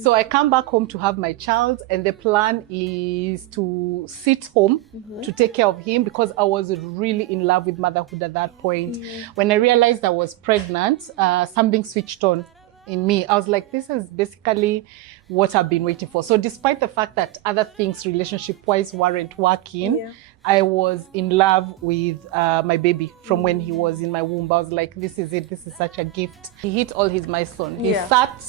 So I come back home to have my child, and the plan is to sit home to take care of him, because I was really in love with motherhood at that point. When I realized I was pregnant, something switched on in me. I was like, this is basically what I've been waiting for. So despite the fact that other things relationship-wise weren't working, I was in love with my baby from when he was in my womb. I was like, this is it. This is such a gift. He hit all his milestones. He sat,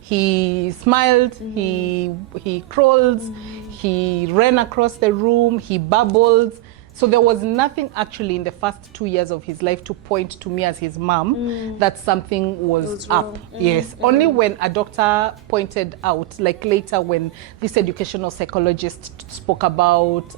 he smiled, he crawled, he ran across the room, he babbled. So there was nothing actually in the first 2 years of his life to point to me as his mom that something was up. Yes, only when a doctor pointed out, like later when this educational psychologist spoke about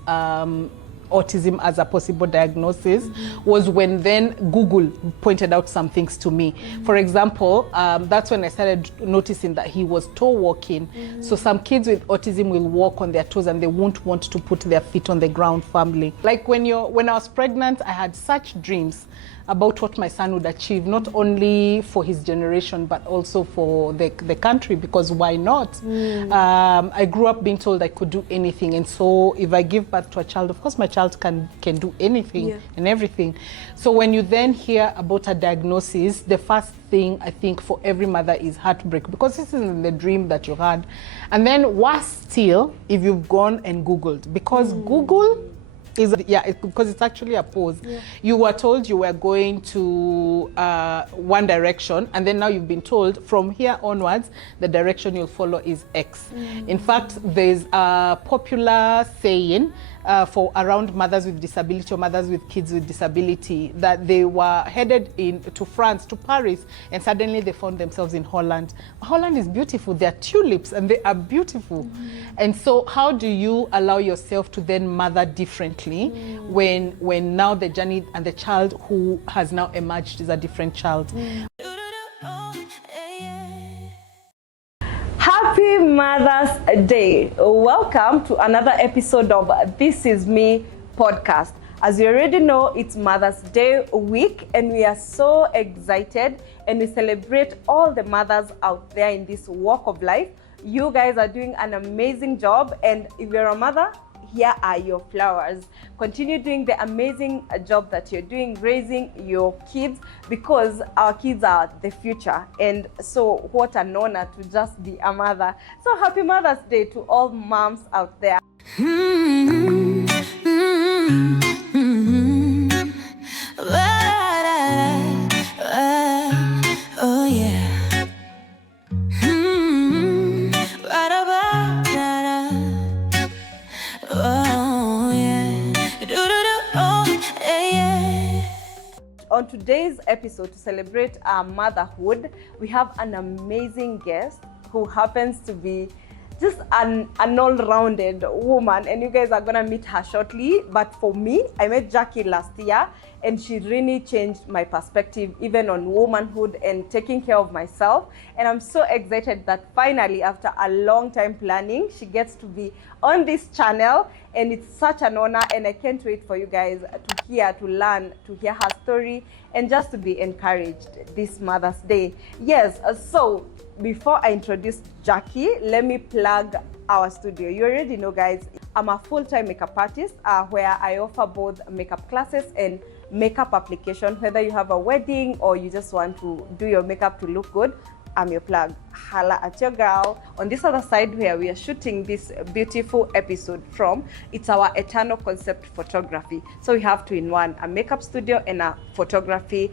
autism as a possible diagnosis, was when then Google pointed out some things to me. For example, that's when I started noticing that he was toe walking. So some kids with autism will walk on their toes and they won't want to put their feet on the ground firmly. Like when I was pregnant, I had such dreams about what my son would achieve, not only for his generation, but also for the country, because why not? I grew up being told I could do anything. And so if I give birth to a child, of course my child can do anything and everything. So when you then hear about a diagnosis, the first thing I think for every mother is heartbreak, because this isn't the dream that you had. And then worse still, if you've gone and Googled, because Google is, because it's actually a pause. You were told you were going to one direction, and then now you've been told from here onwards, the direction you'll follow is X. In fact, there's a popular saying for around mothers with disability or mothers with kids with disability, that they were headed to France, to Paris, and suddenly they found themselves in Holland. Holland is beautiful. There are tulips and they are beautiful. And so how do you allow yourself to then mother differently when now the journey and the child who has now emerged is a different child? Happy Mother's Day. Welcome to another episode of This Is Me podcast. As you already know, it's Mother's Day week, and we are so excited, and we celebrate all the mothers out there in this walk of life. You guys are doing an amazing job, and if you're a mother, here are your flowers. Continue doing the amazing job that you're doing, raising your kids, because our kids are the future. And so what an honor to just be a mother. So happy Mother's Day to all moms out there. Oh yeah. On today's episode, to celebrate our motherhood, we have an amazing guest who happens to be just an all-rounded woman, and you guys are gonna meet her shortly. But for me, I met Jaki last year, and she really changed my perspective even on womanhood and taking care of myself. And I'm so excited that finally, after a long time planning, she gets to be on this channel, and it's such an honor, and I can't wait for you guys to hear, to learn, to hear her story, and just to be encouraged this Mother's Day. Yes, so before I introduce Jaki, let me plug our studio. You already know, guys, I'm a full-time makeup artist where I offer both makeup classes and makeup application. Whether you have a wedding or you just want to do your makeup to look good, I'm your plug. Holla at your girl. On this other side where we are shooting this beautiful episode from, it's our Eternal Concept Photography. So we have two in one, a makeup studio and a photography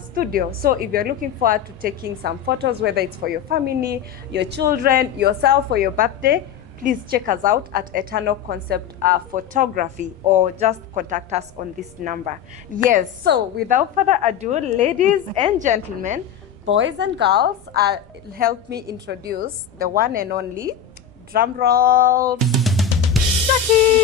studio. So if you're looking forward to taking some photos, whether it's for your family, your children, yourself, or your birthday, please check us out at Eternal Concept Photography, or just contact us on this number. Yes, so without further ado, ladies and gentlemen, boys and girls, help me introduce the one and only, drum roll, Jaki!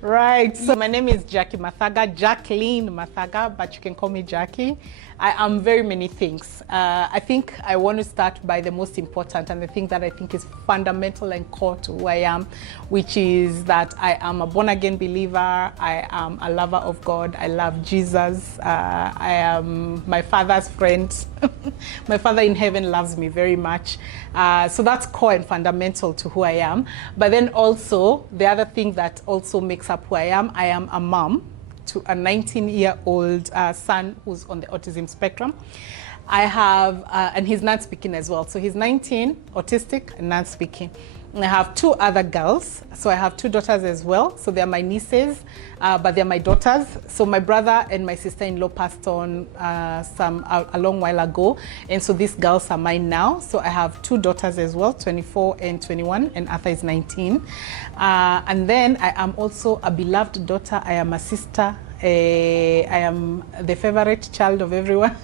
Right. So my name is Jaki Mathaga, Jacqueline Mathaga, but you can call me Jaki. I am very many things. I think I want to start by the most important and the thing that I think is fundamental and core to who I am, which is that I am a born-again believer. I am a lover of God. I love Jesus. I am my father's friend. My father in heaven loves me very much. So that's core and fundamental to who I am. But then also, the other thing that also makes up who I am a mom to a 19-year-old son who's on the autism spectrum. I have, and he's non-speaking as well. So he's 19, autistic, and non-speaking. I have 2 other girls. So I have 2 daughters as well. So they're my nieces, but they're my daughters. So my brother and my sister-in-law passed on a long while ago. And so these girls are mine now. So I have 2 daughters as well, 24 and 21, and Arthur is 19. And then I am also a beloved daughter. I am a sister. I am the favorite child of everyone.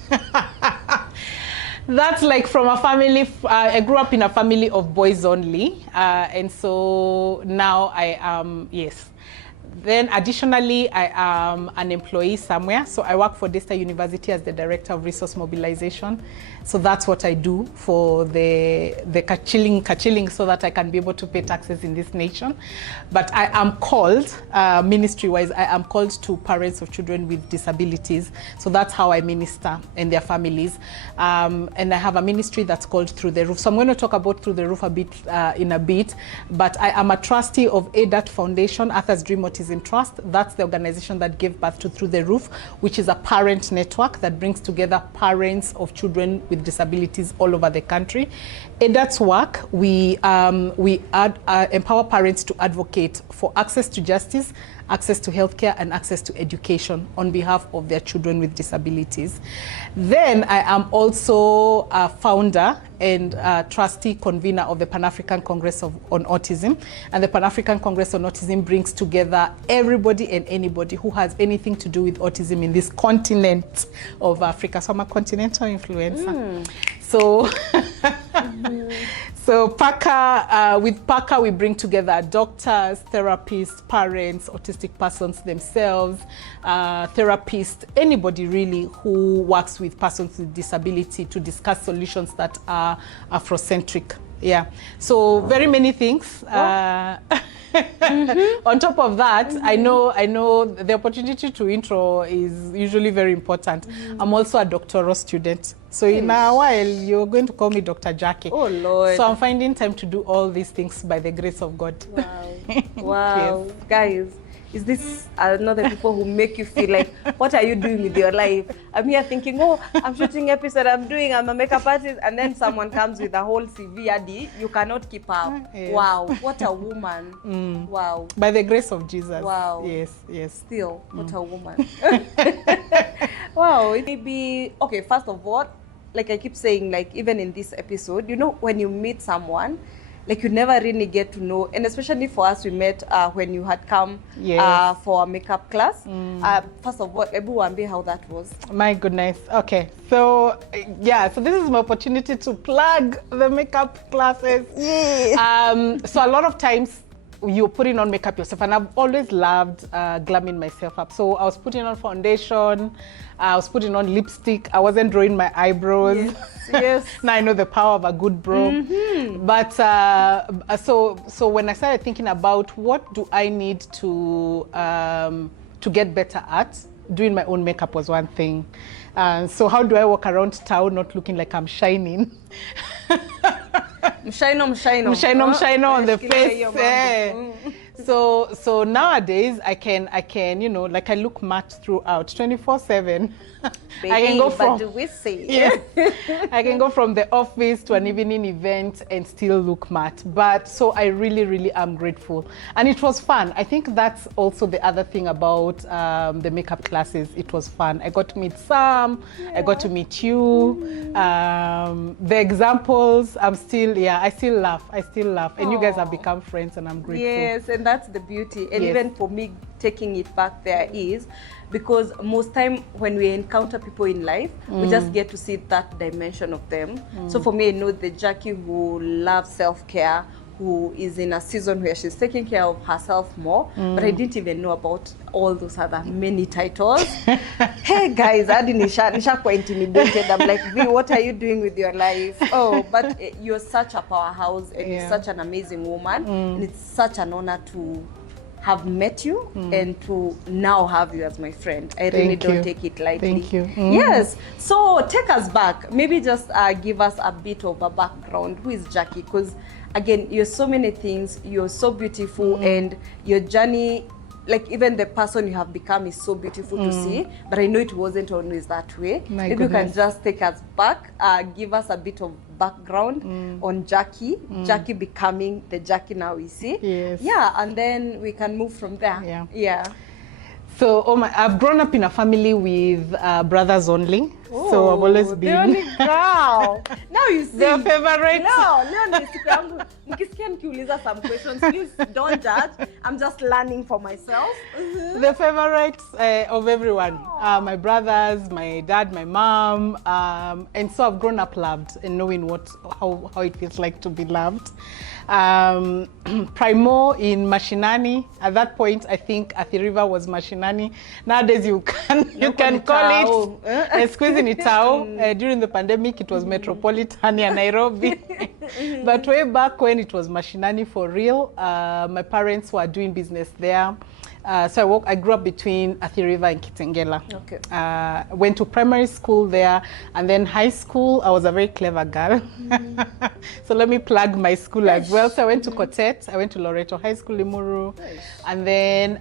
That's like from a family, I grew up in a family of boys only. And so now I am, yes. Then additionally, I am an employee somewhere. So I work for Daystar University as the Director of Resource Mobilization. So that's what I do for the kachilling so that I can be able to pay taxes in this nation. But I am called, ministry-wise, I am called to parents of children with disabilities. So that's how I minister and their families. And I have a ministry that's called Through the Roof. So I'm going to talk about Through the Roof a bit in a bit. But I am a trustee of ADAT Foundation, Arthur's Dream Autism Trust. That's the organization that gave birth to Through the Roof, which is a parent network that brings together parents of children with disabilities all over the country. ADAT's work, we empower parents to advocate for access to justice, access to healthcare, and access to education on behalf of their children with disabilities. Then I am also a founder and trustee convener of the Pan-African Congress on Autism. And the Pan-African Congress on Autism brings together everybody and anybody who has anything to do with autism in this continent of Africa. So I'm a continental influencer. So, so PACA, with PACA we bring together doctors, therapists, parents, autistic persons themselves, therapists, anybody really who works with persons with disability to discuss solutions that are Afrocentric. Yeah, so very many things. On top of that, I know the opportunity to intro is usually very important. I'm also a doctoral student. So in a while, you're going to call me Dr. Jaki. Oh, Lord. So I'm finding time to do all these things by the grace of God. Wow. Wow. Yes. Guys, is this another people who make you feel like, what are you doing with your life? I'm here thinking, oh, I'm shooting episode, I'm a makeup artist, and then someone comes with a whole CV, Adi, you cannot keep up. Yes. Wow, what a woman. Wow. By the grace of Jesus. Wow. Yes, yes. Still, what a woman. Wow, it may be, okay, first of all, like I keep saying, like even in this episode, you know, when you meet someone, like you never really get to know, and especially for us, we met when you had come for a makeup class. First of all, Ebu Wambi, how that was. My goodness. Okay, so yeah, so this is my opportunity to plug the makeup classes. Yes. So a lot of times you're putting on makeup yourself, and I've always loved glamming myself up. So I was putting on foundation, I was putting on lipstick, I wasn't drawing my eyebrows. Yes, yes. Now I know the power of a good brow. But so when I started thinking about what do I need to get better at, doing my own makeup was one thing. So how do I walk around town not looking like I'm shining? Mshino on the face. So nowadays I can, you know, like I look matte throughout 24/7. Baby, I can go from, what do we say? Yeah, I can go from the office to an evening event and still look matte. But so I really am grateful, and it was fun. I think that's also the other thing about the makeup classes. It was fun. I got to meet Sam. I got to meet you. The examples, I still laugh. And you guys have become friends, and I'm grateful. Yes, and that's the beauty. And yes. Even for me, taking it back there is because most time when we encounter people in life, we just get to see that dimension of them. So for me, I know the Jaki who loves self-care, who is in a season where she's taking care of herself more, but I didn't even know about all those other many titles. Hey guys, hadi nisha kwa intimidated. I'm like, V, what are you doing with your life? Oh, but you're such a powerhouse, and you're such an amazing woman, and it's such an honor to have met you and to now have you as my friend. I really don't take it lightly. Thank you. Yes. So take us back. Maybe just give us a bit of a background. Who is Jaki? Because again, you're so many things. You're so beautiful, and your journey, like even the person you have become, is so beautiful to see. But I know it wasn't always that way. Maybe you can just take us back, give us a bit of background on Jaki, Jaki becoming the Jaki now we see. Yes. Yeah, and then we can move from there. Yeah. So I've grown up in a family with brothers only. Oh, so I've always been the only girl. Now you see. The favorite. No, ni siku yangu. Nikisikia nikiuliza some questions, please don't judge. I'm just learning for myself. The favorites of everyone. My brothers, my dad, my mom. And so I've grown up loved and knowing how it feels like to be loved. Primo in Mashinani. At that point, I think Athi River was Mashinani. Nowadays, you can call it squeeze in Itao. During the pandemic, it was Metropolitan near Nairobi. But way back when it was Mashinani for real, my parents were doing business there. So I grew up between Athi River and Kitengela. Okay. Went to primary school there, and then high school, I was a very clever girl. So let me plug my school as well. So I went to Kotet, I went to Loreto High School, Limuru. And then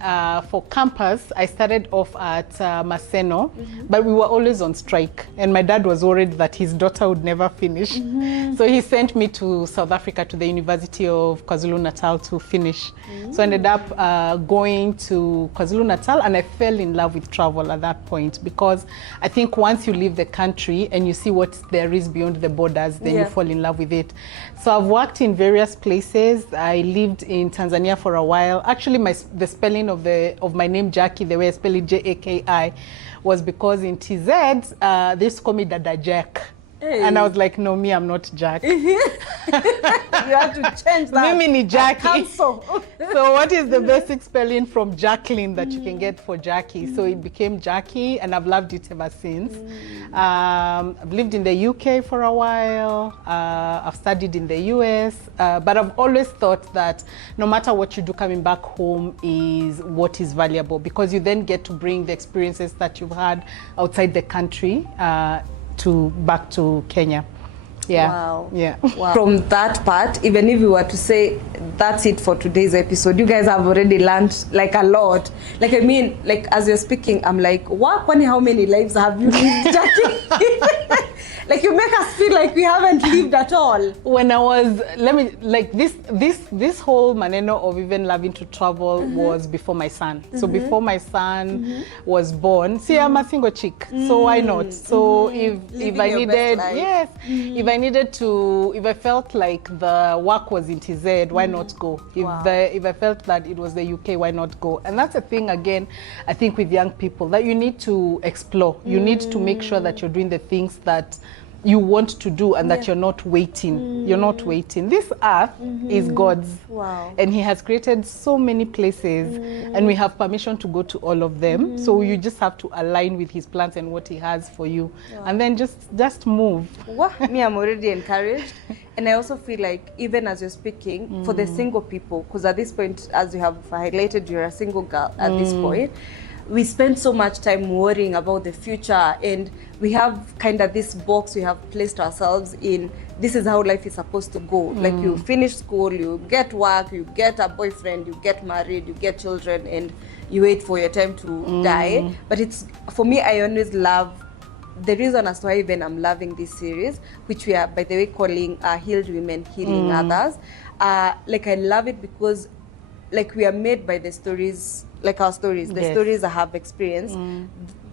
for campus, I started off at Maseno, but we were always on strike. And my dad was worried that his daughter would never finish. So he sent me to South Africa, to the University of KwaZulu-Natal to finish. So I ended up going to KwaZulu-Natal, and I fell in love with travel at that point, because I think once you leave the country and you see what there is beyond the borders, then you fall in love with it. So I've worked in various places. I lived in Tanzania for a while. Actually, the spelling of my name Jaki, the way I spell it Jaki, was because in TZ they used to call me Dada Jack. And I was like, no, I'm not Jack. You have to change that. Mimi ni Jaki. So what is the basic spelling from Jacqueline that you can get for Jaki? So it became Jaki, and I've loved it ever since. I've lived in the UK for a while. I've studied in the US. But I've always thought that no matter what you do, coming back home is what is valuable, because you then get to bring the experiences that you've had outside the country back to Kenya. Wow. Wow. From that part, even if you were to say that's it for today's episode, you guys have already learned like a lot. Like, I mean, like as you're speaking, I'm like, wow, how many lives have you lived, Jaki? Like, you make us feel like we haven't lived at all. When I was, this whole maneno of even loving to travel was before my son. So before my son was born, see, I'm a single chick, so why not? So if I needed, if I felt like the work was in TZ, why not go? If I felt that it was the UK, why not go? And that's the thing, again, I think with young people, that you need to explore. You need to make sure that you're doing the things that you want to do, and that you're not waiting. You're not waiting. This earth is God's. Wow. And he has created so many places, and we have permission to go to all of them. So you just have to align with his plans and what he has for you. And then just move. Me, I'm already encouraged. And I also feel like, even as you're speaking, for the single people, because at this point, as you have highlighted, you're a single girl at this point, we spend so much time worrying about the future, and we have kind of this box we have placed ourselves in. This is how life is supposed to go. Like, you finish school, you get work, you get a boyfriend, you get married, you get children, and you wait for your time to die. But it's, for me, I always love, the reason as to why even I'm loving this series, which we are, by the way, calling Healed Women Healing Others. Like, I love it because, like, we are made by the stories, like our stories, the stories I have experienced.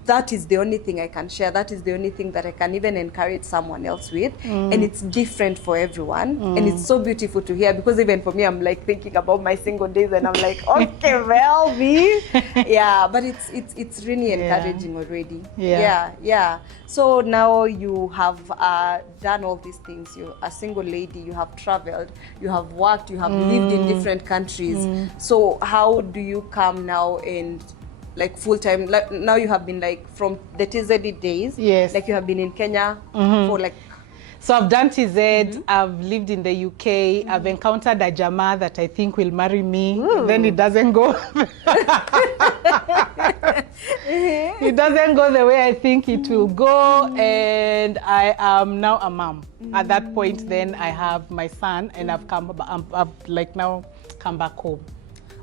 that is the only thing I can share. That is the only thing that I can even encourage someone else with. And it's different for everyone. And it's so beautiful to hear, because even for me, I'm like thinking about my single days and I'm like, okay, well, me. Yeah, but it's really encouraging already. Yeah. So now you have done all these things. You're a single lady, you have traveled, you have worked, you have lived in different countries. So how do you come now and like full time? Like now you have been like from the TZD days. Yes. Like you have been in Kenya for like. So I've done TZ, I've lived in the UK, I've encountered a Jama that I think will marry me. Then it doesn't go. It doesn't go the way I think it will go. And I am now a mom. At that point, then I have my son, and I've like now come back home.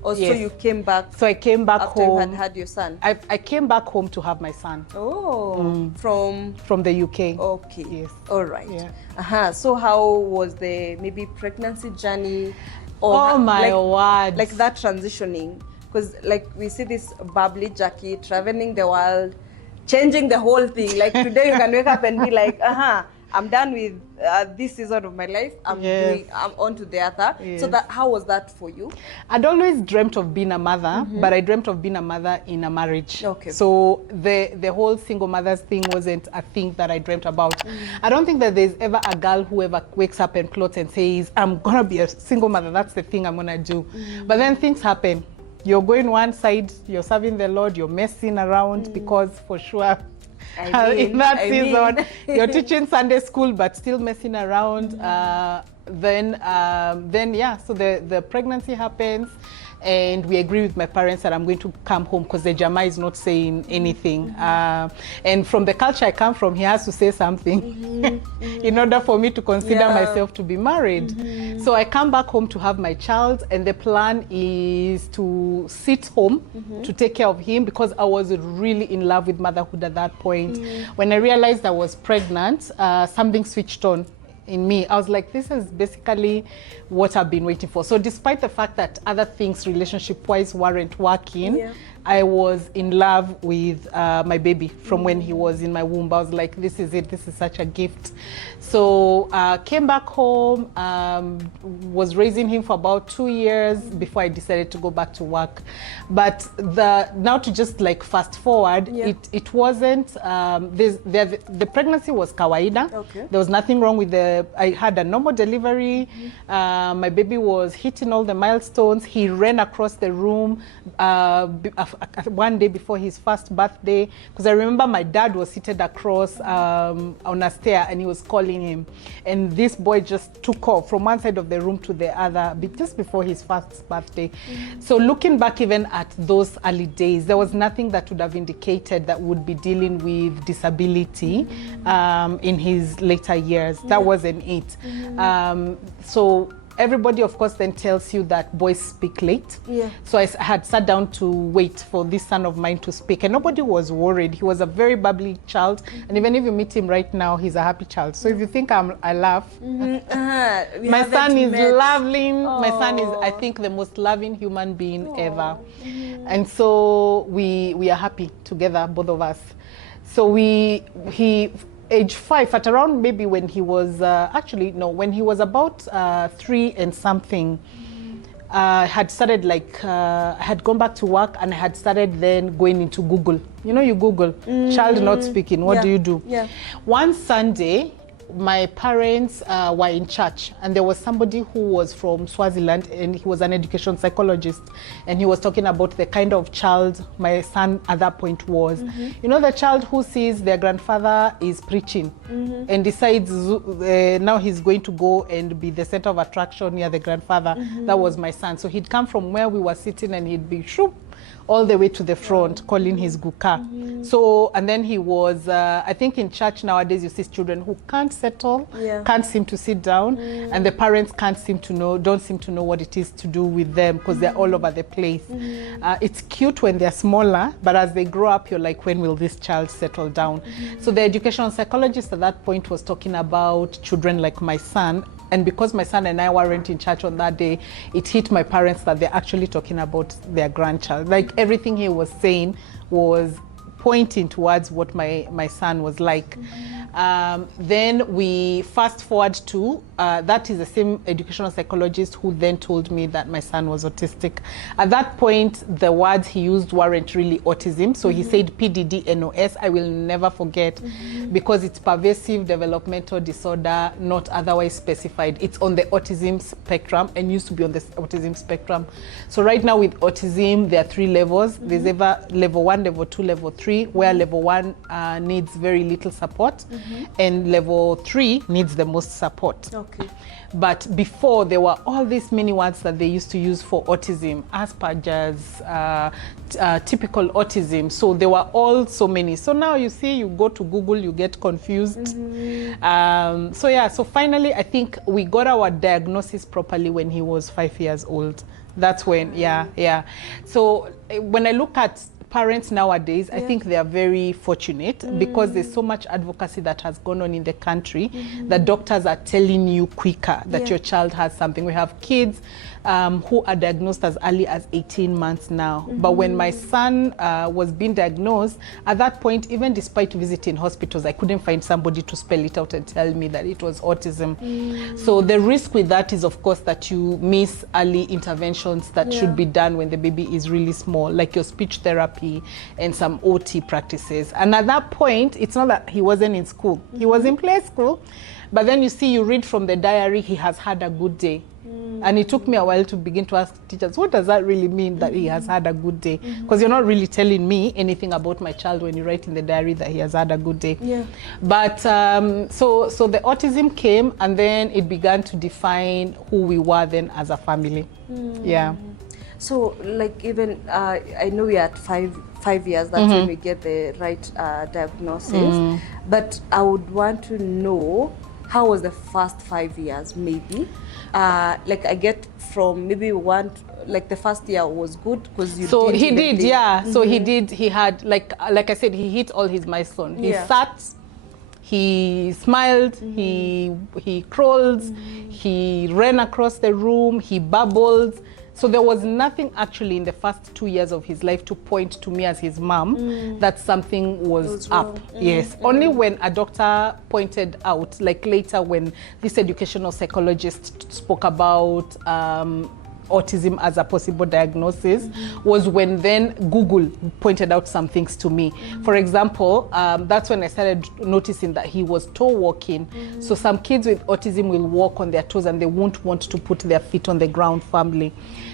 Oh, so you came back. So I came back after home. you had your son. I came back home to have my son. Oh, from the UK. Okay. Yes. All right. Yeah. So how was the maybe pregnancy journey? Or oh my word! Like that transitioning, because like we see this bubbly Jaki traveling the world, changing the whole thing. Like today you can wake up and be like, I'm done with this season of my life. I'm on to the other. So how was that for you? I'd always dreamt of being a mother, but I dreamt of being a mother in a marriage. Okay. So the whole single mothers thing wasn't a thing that I dreamt about. I don't think that there's ever a girl who ever wakes up and clothes and says, I'm gonna be a single mother. That's the thing I'm gonna do. But then things happen. You're going one side, you're serving the Lord, you're messing around because for sure, in that season, you're teaching Sunday school, but still messing around. Then yeah, so the pregnancy happens, and we agree with my parents that I'm going to come home because the Jama is not saying anything. And from the culture I come from, he has to say something in order for me to consider myself to be married. So I come back home to have my child, and the plan is to sit home to take care of him, because I was really in love with motherhood at that point. When I realized I was pregnant, something switched on in me. I was like, this is basically what I've been waiting for. So despite the fact that other things relationship-wise weren't working, I was in love with my baby from when he was in my womb. I was like, this is it. This is such a gift. So came back home, was raising him for about 2 years before I decided to go back to work. But now to just like fast forward, it wasn't, the pregnancy was kawaida. Okay. There was nothing wrong with I had a normal delivery. My baby was hitting all the milestones. He ran across the room one day before his first birthday, because I remember my dad was seated across on a stair and he was calling him, and this boy just took off from one side of the room to the other just before his first birthday. So looking back even at those early days, there was nothing that would have indicated that would be dealing with disability in his later years. That wasn't it. So everybody, of course, then tells you that boys speak late. So I had sat down to wait for this son of mine to speak, and nobody was worried. He was a very bubbly child, and even if you meet him right now, he's a happy child. So if you think I laugh, my son is lovely. My son is, I think, the most loving human being ever. And so we are happy together, both of us. So he age 5, at around maybe when he was, when he was about 3 and something, had started I had gone back to work, and I had started then going into Google. You know, you Google, child not speaking, what do you do? One Sunday, my parents were in church, and there was somebody who was from Swaziland, and he was an education psychologist, and he was talking about the kind of child my son at that point was. You know, the child who sees their grandfather is preaching and decides now he's going to go and be the center of attraction near the grandfather. That was my son. So he'd come from where we were sitting, and he'd be shoop all the way to the front, calling his guka. So, and then he was, I think in church nowadays, you see children who can't settle, can't seem to sit down, and the parents don't seem to know what it is to do with them, because they're all over the place. It's cute when they're smaller, but as they grow up, you're like, when will this child settle down? So the educational psychologist at that point was talking about children like my son. And because my son and I weren't in church on that day, it hit my parents that they're actually talking about their grandchild. Like everything he was saying was pointing towards what my son was like. Then we fast forward to, that is the same educational psychologist who then told me that my son was autistic. At that point, the words he used weren't really autism. So he said PDD-NOS. I will never forget, because it's pervasive developmental disorder, not otherwise specified. It's on the autism spectrum and used to be on the autism spectrum. So right now with autism, there are 3 levels. There's ever level 1, level 2, level 3, where level 1 needs very little support, and level 3 needs the most support. Okay. But before, there were all these many words that they used to use for autism, Asperger's, typical autism. So there were all so many. So now you see, you go to Google, you get confused. So yeah, so finally, I think we got our diagnosis properly when he was 5 years old. That's when, yeah. So when I look at parents nowadays, I think they are very fortunate because there's so much advocacy that has gone on in the country that doctors are telling you quicker that your child has something. We have kids who are diagnosed as early as 18 months now. But when my son was being diagnosed, at that point, even despite visiting hospitals, I couldn't find somebody to spell it out and tell me that it was autism. So the risk with that is, of course, that you miss early interventions that should be done when the baby is really small, like your speech therapy and some OT practices. And at that point, it's not that he wasn't in school. He was in play school. But then you see, you read from the diary, he has had a good day. And it took me a while to begin to ask teachers, what does that really mean that he has had a good day? Because you're not really telling me anything about my child when you write in the diary that he has had a good day. But so the autism came, and then it began to define who we were then as a family. So, like, even I know we are at five years. That's when we get the right diagnosis. But I would want to know, how was the first 5 years? Maybe, like, I get from maybe one, like the first year was good because you. So he did, So he did. He had, like I said, he hit all his milestones. He sat. He smiled, he crawled, he ran across the room, he babbled. So there was nothing actually in the first 2 years of his life to point to me as his mom that something was up. Yes, only when a doctor pointed out, like later when this educational psychologist spoke about autism as a possible diagnosis, was when then Google pointed out some things to me. For example, that's when I started noticing that he was toe walking. So some kids with autism will walk on their toes and they won't want to put their feet on the ground firmly.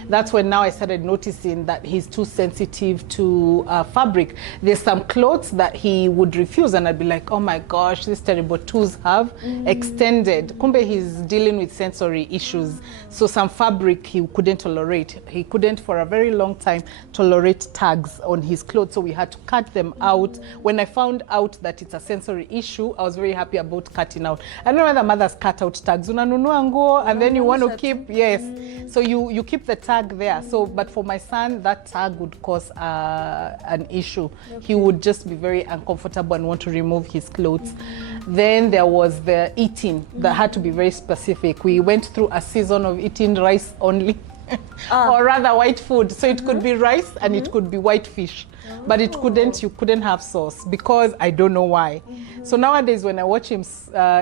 That's when now I started noticing that he's too sensitive to fabric. There's some clothes that he would refuse, and I'd be like, oh my gosh, these terrible toes have extended. Kumbe, he's dealing with sensory issues. So some fabric he couldn't tolerate. He couldn't for a very long time tolerate tags on his clothes, so we had to cut them out. When I found out that it's a sensory issue, I was very happy about cutting out. I don't know whether mothers cut out tags. Unanunua nguo, and then you want to keep, so you keep the tag there. So, but for my son, that tag would cause an issue. He would just be very uncomfortable and want to remove his clothes. Then there was the eating that had to be very specific. We went through a season of eating rice only. Or rather white food. So it could be rice and it could be white fish. But you couldn't have sauce because I don't know why. So nowadays when I watch him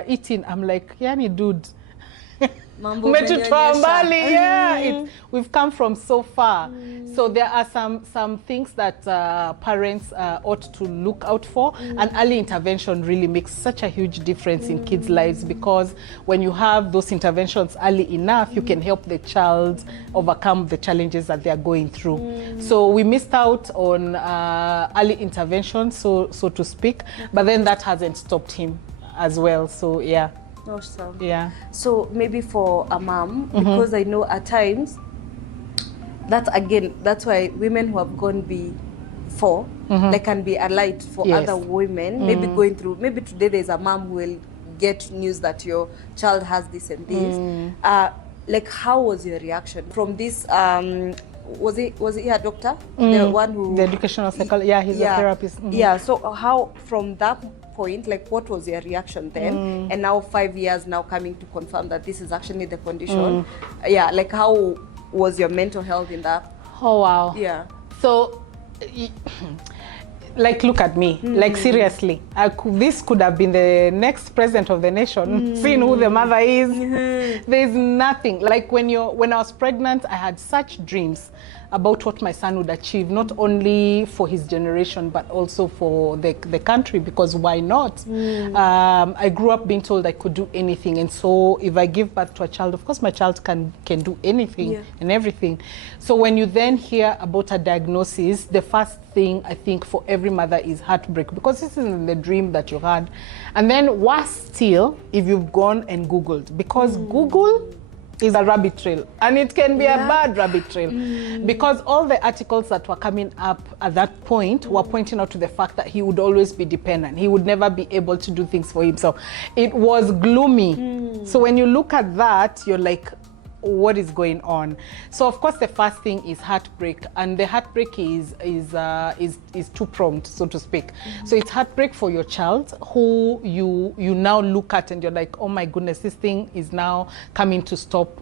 eating, I'm like, yani dude. We've come from so far. So there are some things that parents ought to look out for, and early intervention really makes such a huge difference in kids' lives, because when you have those interventions early enough, you can help the child overcome the challenges that they are going through. So we missed out on early intervention, so to speak, but then that hasn't stopped him as well. So yeah. Awesome. Yeah. So maybe for a mom, because I know at times, that's why women who have gone before, they can be a light for other women, maybe going through, maybe today there's a mom who will get news that your child has this and this. Like, how was your reaction from this? Was he a doctor? The one who... The educational psychologist, he's a therapist. Yeah, so how, from that point, like, what was your reaction then? And now 5 years now coming to confirm that this is actually the condition. Yeah, like, how was your mental health in that? Oh, wow. Yeah. So Like, look at me. Like, seriously. This could have been the next president of the nation, seeing who the mother is. There's nothing. Like, when I was pregnant, I had such dreams about what my son would achieve, not only for his generation, but also for the country, because why not? I grew up being told I could do anything. And so if I give birth to a child, of course my child can do anything and everything. So when you then hear about a diagnosis, the first thing I think for every mother is heartbreak, because this isn't the dream that you had. And then worse still, if you've gone and Googled, because Google is a rabbit trail, and it can be a bad rabbit trail, because all the articles that were coming up at that point were pointing out to the fact that he would always be dependent. He would never be able to do things for himself. It was gloomy. So when you look at that, you're like, what is going on? So of course the first thing is heartbreak, and the heartbreak is two-pronged, so to speak. So it's heartbreak for your child, who you now look at and you're like, oh my goodness, this thing is now coming to stop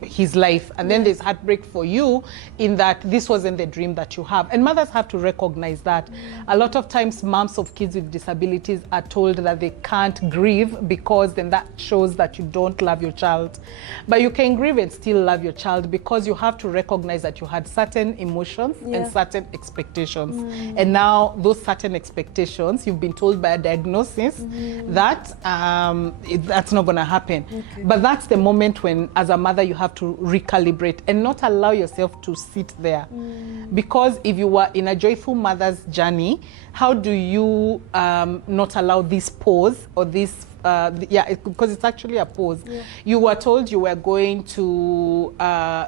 his life. And then there's heartbreak for you, in that this wasn't the dream that you have. And mothers have to recognize that. A lot of times moms of kids with disabilities are told that they can't grieve, because then that shows that you don't love your child. But you can grieve and still love your child, because you have to recognize that you had certain emotions and certain expectations. And now those certain expectations, you've been told by a diagnosis that that's not going to happen. But that's the moment when, as a mother, you have to recalibrate and not allow yourself to sit there. Because if you were in a joyful mother's journey, how do you not allow this pause, or this because it's actually a pause. You were told you were going to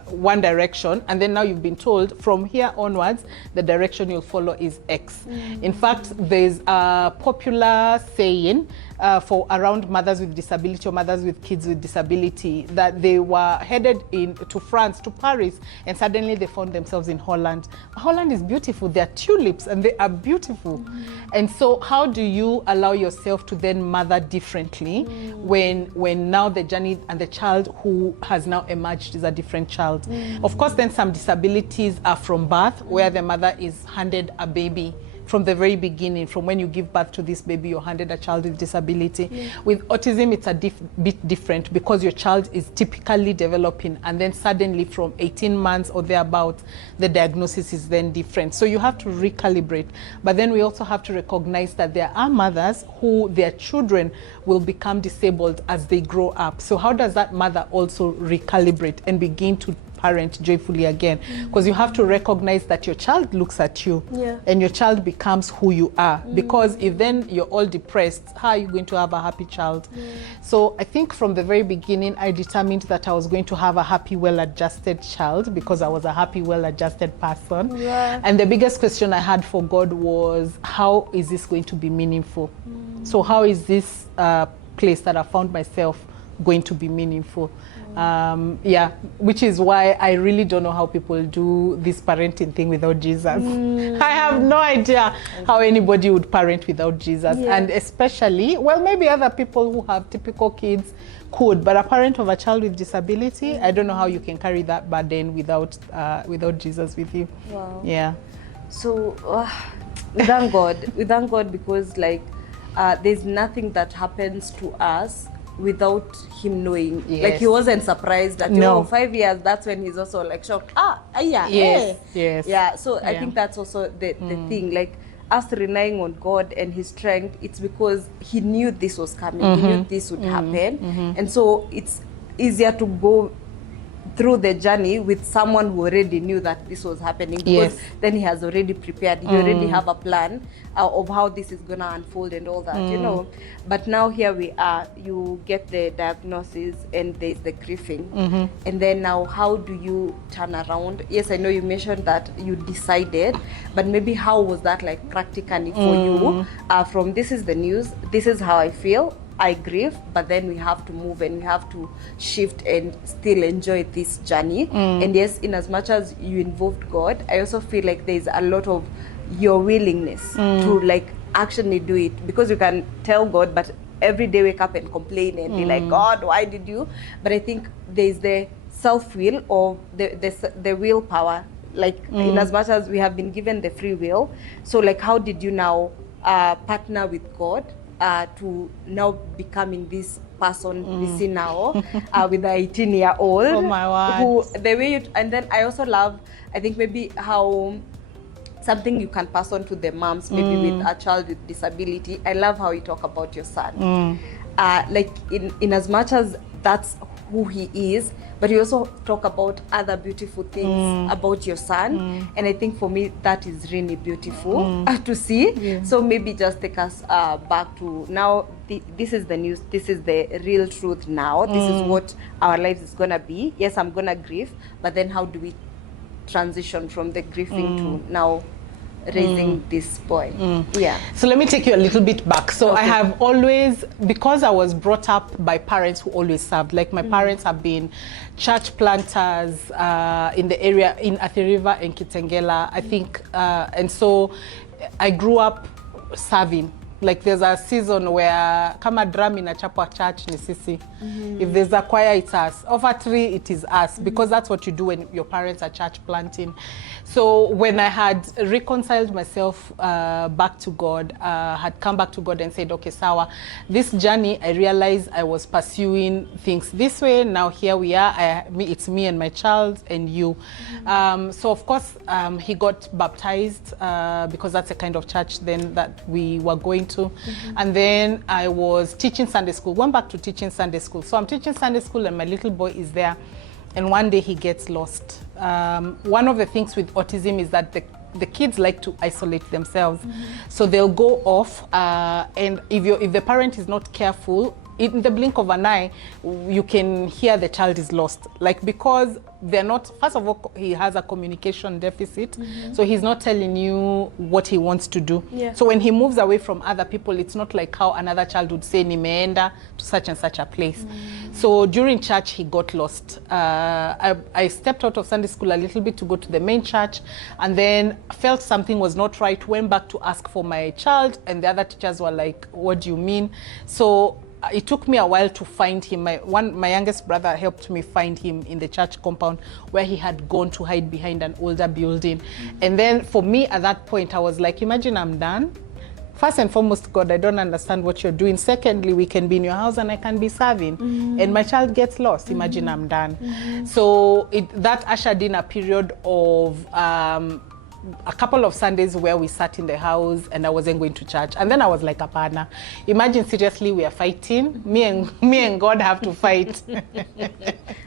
one direction, and then now you've been told from here onwards the direction you'll follow is X. In fact, there's a popular saying for around mothers with disability, or mothers with kids with disability, that they were headed to France, to Paris, and suddenly they found themselves in Holland. Holland is beautiful. There are tulips and they are beautiful. And so how do you allow yourself to then mother differently when now the journey and the child who has now emerged is a different child? Of course, then some disabilities are from birth, where the mother is handed a baby from the very beginning. From when you give birth to this baby, you're handed a child with disability. With autism, it's a bit different, because your child is typically developing, and then suddenly from 18 months or thereabouts, the diagnosis is then different. So you have to recalibrate. But then we also have to recognize that there are mothers who their children will become disabled as they grow up. So how does that mother also recalibrate and begin to parent joyfully again? Because you have to recognize that your child looks at you, and your child becomes who you are. Because if then you're all depressed, how are you going to have a happy child? So I think from the very beginning, I determined that I was going to have a happy, well-adjusted child, because I was a happy, well-adjusted person. And the biggest question I had for God was, how is this going to be meaningful? So how is this place that I found myself going to be meaningful? Which is why I really don't know how people do this parenting thing without Jesus. I have no idea how anybody would parent without Jesus. And especially, well, maybe other people who have typical kids could, but a parent of a child with disability, I don't know how you can carry that burden without Jesus with you. So we thank God, because like there's nothing that happens to us without him knowing. Like, he wasn't surprised that 5 years, that's when he's also like shocked. So I think that's also the thing, like us relying on God and his strength. It's because he knew this was coming, he knew this would happen, and so it's easier to go through the journey with someone who already knew that this was happening, because then he has already prepared, he already have a plan of how this is gonna unfold and all that, you know. But now here we are, you get the diagnosis and there's the grieving, and then now how do you turn around? Yes, I know you mentioned that you decided, but maybe how was that like practically for you? From this is the news, this is how I feel, I grieve, but then we have to move and we have to shift and still enjoy this journey. And yes, in as much as you involved God, I also feel like there's a lot of your willingness to like actually do it, because you can tell God, but every day wake up and complain and be like, God, why did you? But I think there's the self-will, or the willpower like in as much as we have been given the free will, so like how did you now partner with God to now becoming this person we see now with the 18-year-old Oh my who words. the way you, and then I also love, I think maybe how something you can pass on to the moms maybe with a child with disability. I love how you talk about your son, like in as much as that's who he is, but you also talk about other beautiful things about your son, and I think for me that is really beautiful to see. Yeah. So maybe just take us back to now. This is the news, this is the real truth now, this is what our lives is gonna be. Yes, I'm gonna grieve, but then how do we transition from the grieving to now raising this boy? Yeah. So let me take you a little bit back. So Okay. I have always, because I was brought up by parents who always served, like my parents have been church planters in the area in Athi River and Kitengela, I think, and so I grew up serving. Like there's a season where kama drum inachapwa church ni sisi. If there's a choir, it's us. Offertory, it is us, because that's what you do when your parents are church planting. So when I had reconciled myself back to God, had come back to God and said, okay, sawa, this journey, I realized I was pursuing things this way. Now here we are. It's me and my child and you. So of course, he got baptized because that's the kind of church then that we were going to. And then I was teaching Sunday school, went back to teaching Sunday school. So I'm teaching Sunday school and my little boy is there. And one day he gets lost. One of the things with autism is that the kids like to isolate themselves. So they'll go off and if the parent is not careful, in the blink of an eye, you can hear the child is lost. Like, because they're not, first of all, he has a communication deficit. So he's not telling you what he wants to do. Yeah. So when he moves away from other people, it's not like how another child would say, nimeenda to such and such a place. So during church, he got lost. I stepped out of Sunday school a little bit to go to the main church, and then felt something was not right, went back to ask for my child, and the other teachers were like, what do you mean? So it took me a while to find him. My youngest brother helped me find him in the church compound where he had gone to hide behind an older building. And then for me at that point, I was like, imagine I'm done. First and foremost, God, I don't understand what you're doing. Secondly, we can be in your house and I can be serving. And my child gets lost. Imagine I'm done. So that ushered in a period of a couple of Sundays where we sat in the house and I wasn't going to church. And then I was like, apana, imagine seriously we are fighting. Me and God have to fight.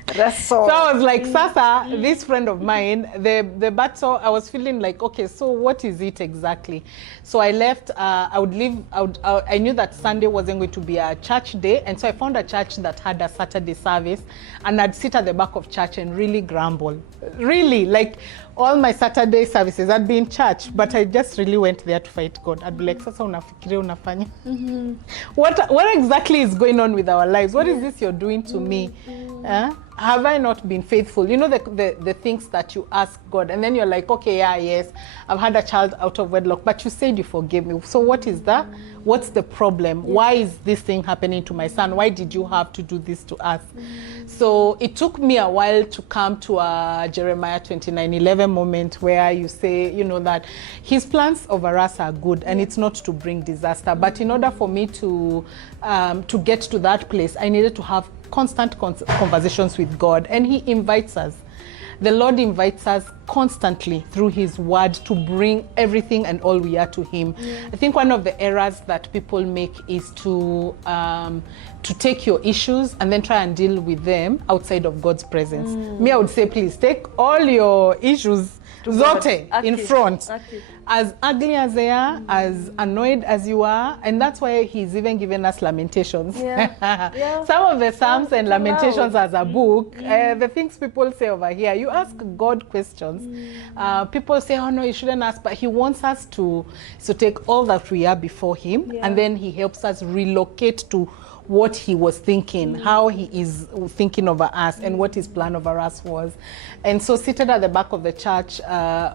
That's so. So I was like, Sasa, this friend of mine, the battle, I was feeling like, okay, so what is it exactly? So I left, I knew that Sunday wasn't going to be a church day. And so I found a church that had a Saturday service, and I'd sit at the back of church and really grumble. Really, like all my Saturday services, I'd be in church, but I just really went there to fight God. I'd be like, Sasa unafikiria unafanya? What exactly is going on with our lives? What is this you're doing to me? Have I not been faithful? You know, the things that you ask God, and then you're like, okay, yeah, yes, I've had a child out of wedlock, but you said you forgave me. So what is that? What's the problem? Why is this thing happening to my son? Why did you have to do this to us? So it took me a while to come to a Jeremiah 29:11 moment where you say, you know, that his plans over us are good and it's not to bring disaster. But in order for me to get to that place, I needed to have constant conversations with God, and he invites us. The Lord invites us constantly through his word to bring everything and all we are to him. I think one of the errors that people make is to take your issues and then try and deal with them outside of God's presence. Me, I would say, please take all your issues zote in front. As ugly as they are, as annoyed as you are, and that's why he's even given us Lamentations. Some of the Psalms and Lamentations as a book, the things people say over here, you ask God questions. People say, oh no, you shouldn't ask, but he wants us to take all that we are before him, and then he helps us relocate to what he was thinking, how he is thinking over us, and what his plan over us was. And so seated at the back of the church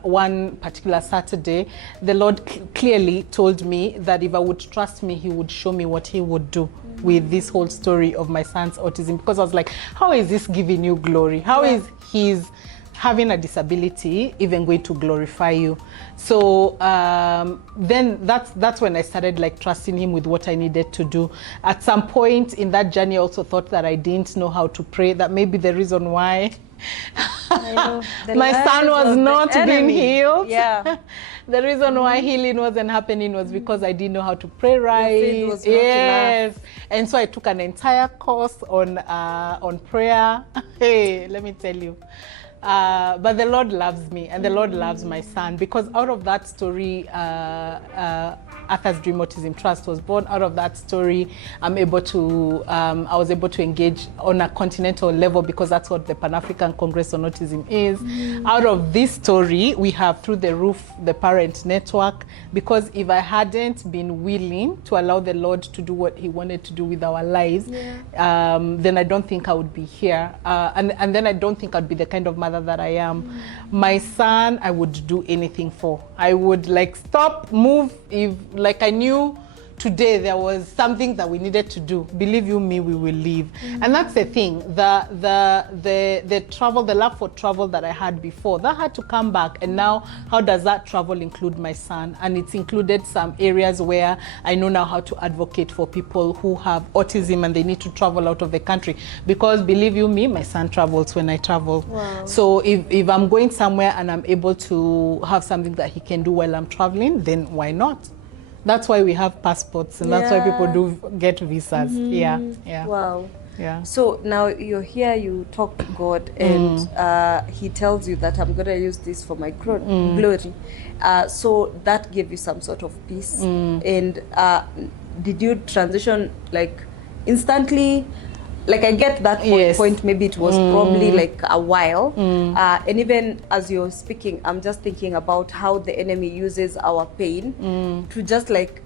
one particular Saturday, the Lord clearly told me that if I would trust me, he would show me what he would do with this whole story of my son's autism. Because I was like, how is this giving you glory? How is his having a disability even going to glorify you? So then that's when I started like trusting him with what I needed to do. At some point in that journey, I also thought that I didn't know how to pray. That may be the reason why my son was not being healed. Yeah. The reason why healing wasn't happening was because I didn't know how to pray right. Was not enough. And so I took an entire course on prayer. Hey, let me tell you. But the Lord loves me, and the Lord loves my son, because out of that story, Arthur's Dream Autism Trust was born. Out of that story, I was able to engage on a continental level, because that's what the Pan-African Congress on Autism is. Out of this story, we have Through the Roof, the parent network, because if I hadn't been willing to allow the Lord to do what he wanted to do with our lives, then I don't think I would be here. And then I don't think I'd be the kind of mother that I am. My son, I would do anything for. I would like stop, move, if like I knew today there was something that we needed to do, believe you me, we will leave. And that's the thing, the travel, the love for travel that I had before, that had to come back. And now, how does that travel include my son? And it's included some areas where I know now how to advocate for people who have autism and they need to travel out of the country, because believe you me, my son travels when I travel. Wow. So if I'm going somewhere and I'm able to have something that he can do while I'm traveling, then why not? That's why we have passports, and that's why people do get visas. Yeah. Wow. Yeah. So now you're here, you talk to God, and he tells you that I'm going to use this for my glory. So that gave you some sort of peace. And did you transition like instantly? Like I get that point, maybe it was probably like a while. And even as you're speaking, I'm just thinking about how the enemy uses our pain to just like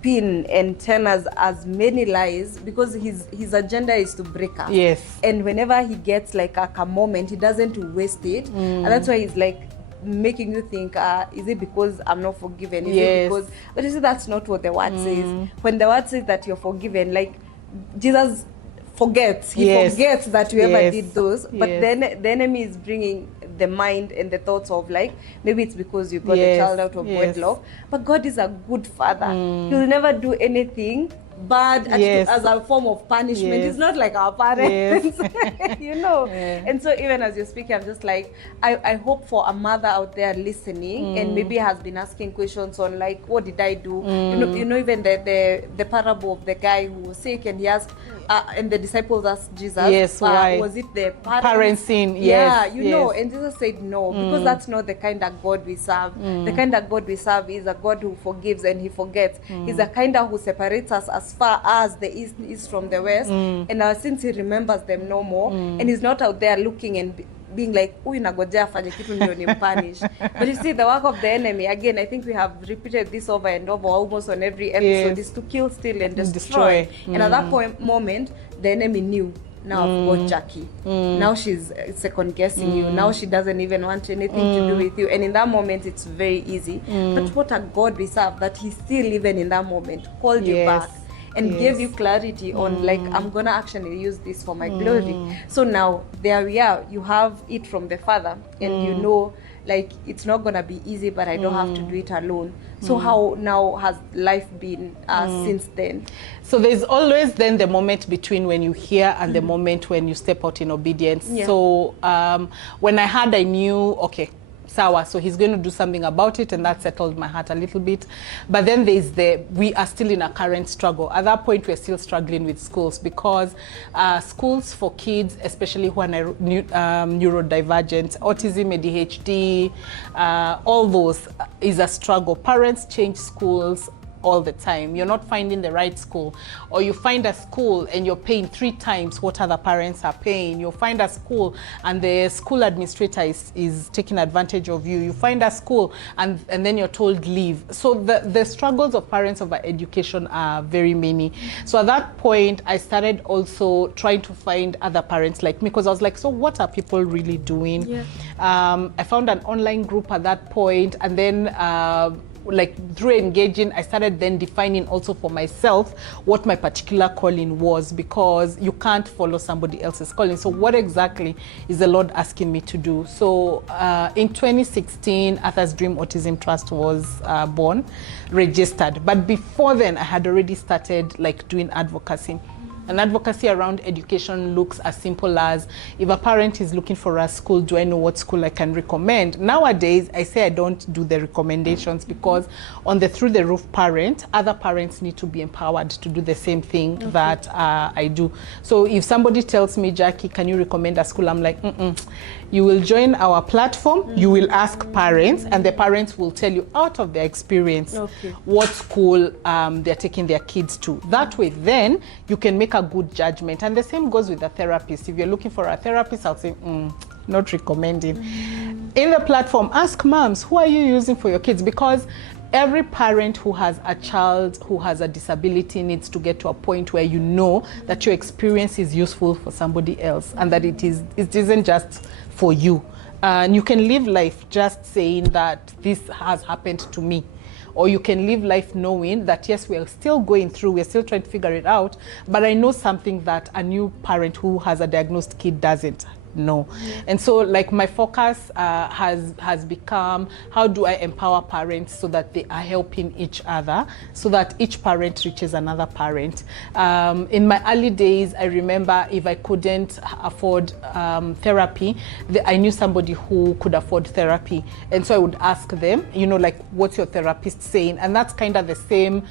pin and tell us as many lies, because his agenda is to break us. Yes. And whenever he gets like a moment, he doesn't waste it. And that's why he's like making you think, is it because I'm not forgiven? Is it because, but you see, that's not what the word says. When the word says that you're forgiven, like Jesus forgets. He forgets that you ever did those. But then the enemy is bringing the mind and the thoughts of like, maybe it's because you got a child out of wedlock. But God is a good father. He'll never do anything bad as a form of punishment. It's not like our parents, you know. And so even as you're speaking, I'm just like, I hope for a mother out there listening and maybe has been asking questions on like, what did I do? You know, even the parable of the guy who was sick, and he asked, and the disciples asked Jesus, why? Was it the Parents' sin? Yeah, you know, and Jesus said no, because that's not the kind of God we serve. The kind of God we serve is a God who forgives and he forgets. He's a kind of who separates us as far as the east is from the west, and our sins he remembers them no more, and he's not out there looking and being like, oh, inagojea afanye kitu ndio nimpunish. But you see, the work of the enemy, again, I think we have repeated this over and over, almost on every episode, is to kill, steal, and destroy. And at that moment, the enemy knew, now I've got Jaki. Now she's second guessing you. Now she doesn't even want anything to do with you. And in that moment, it's very easy. But what a God we serve, that he still, even in that moment, called you back and gave you clarity on like, I'm gonna actually use this for my glory. So now there we are, you have it from the Father, and you know like it's not gonna be easy, but I don't have to do it alone. So how now has life been since then? So there's always then the moment between when you hear and the moment when you step out in obedience. So when I knew, okay, Sawa, so he's going to do something about it, and that settled my heart a little bit. But then there's we are still in a current struggle. At that point, we're still struggling with schools, because schools for kids, especially who are neurodivergent, autism, ADHD, all those is a struggle. Parents change schools all the time. You're not finding the right school, or you find a school and you're paying 3 times what other parents are paying. You'll find a school and the school administrator is taking advantage of you. You find a school and then you're told leave. So the struggles of parents over education are very many. So at that point, I started also trying to find other parents like me, because I was like, so what are people really doing? I found an online group at that point, and then like through engaging, I started then defining also for myself what my particular calling was, because you can't follow somebody else's calling. So what exactly is the Lord asking me to do? So in 2016, Arthur's Dream Autism Trust was born, registered. But before then, I had already started like doing advocacy. And advocacy around education looks as simple as, if a parent is looking for a school, do I know what school I can recommend? Nowadays, I say I don't do the recommendations, because on the Through the Roof parent, other parents need to be empowered to do the same thing that I do. So if somebody tells me, Jackie, can you recommend a school? I'm like, you will join our platform, you will ask parents, and the parents will tell you out of their experience what school they're taking their kids to. That way, then you can make a good judgment. And the same goes with a therapist. If you're looking for a therapist, I'll say, not recommending. In the platform, ask moms, who are you using for your kids? Because every parent who has a child who has a disability needs to get to a point where you know that your experience is useful for somebody else, and that it isn't just for you. And you can live life just saying that this has happened to me. Or you can live life knowing that, yes, we're still going through, we're still trying to figure it out, but I know something that a new parent who has a diagnosed kid doesn't know. And so like my focus has become, how do I empower parents so that they are helping each other, so that each parent reaches another parent. In my early days, I remember if I couldn't afford therapy, I knew somebody who could afford therapy. And so I would ask them, you know, like, what's your therapist saying? And that's kind of the same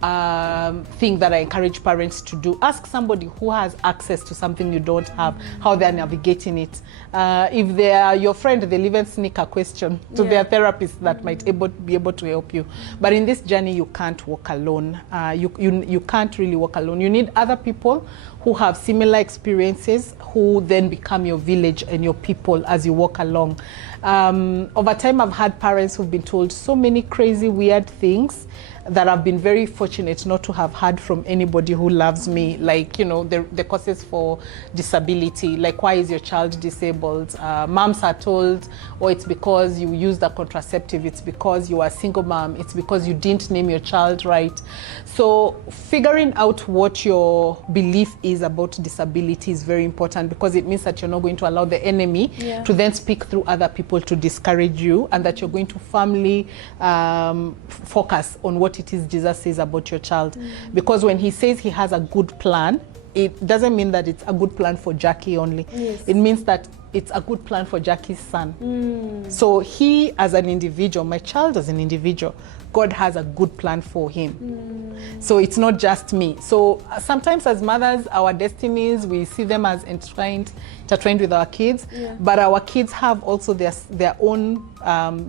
thing that I encourage parents to do. Ask somebody who has access to something you don't have, how they're navigating it. If they are your friend, they'll even sneak a question to their therapist that might be able to help you. But in this journey, you can't walk alone. You can't really walk alone. You need other people who have similar experiences, who then become your village and your people as you walk along. Over time, I've had parents who've been told so many crazy, weird things that I've been very fortunate not to have heard from anybody who loves me, like, you know, the causes for disability, like, why is your child disabled? Moms are told, oh, it's because you used a contraceptive, it's because you are a single mom, it's because you didn't name your child right. So figuring out what your belief is about disability is very important, because it means that you're not going to allow the enemy to then speak through other people to discourage you, and that you're going to firmly focus on what it is Jesus says about your child. Because when he says he has a good plan, it doesn't mean that it's a good plan for Jackie only. It means that it's a good plan for Jackie's son. So he as an individual, my child as an individual, God has a good plan for him. So it's not just me. So sometimes as mothers, our destinies, we see them as intertwined with our kids, but our kids have also their own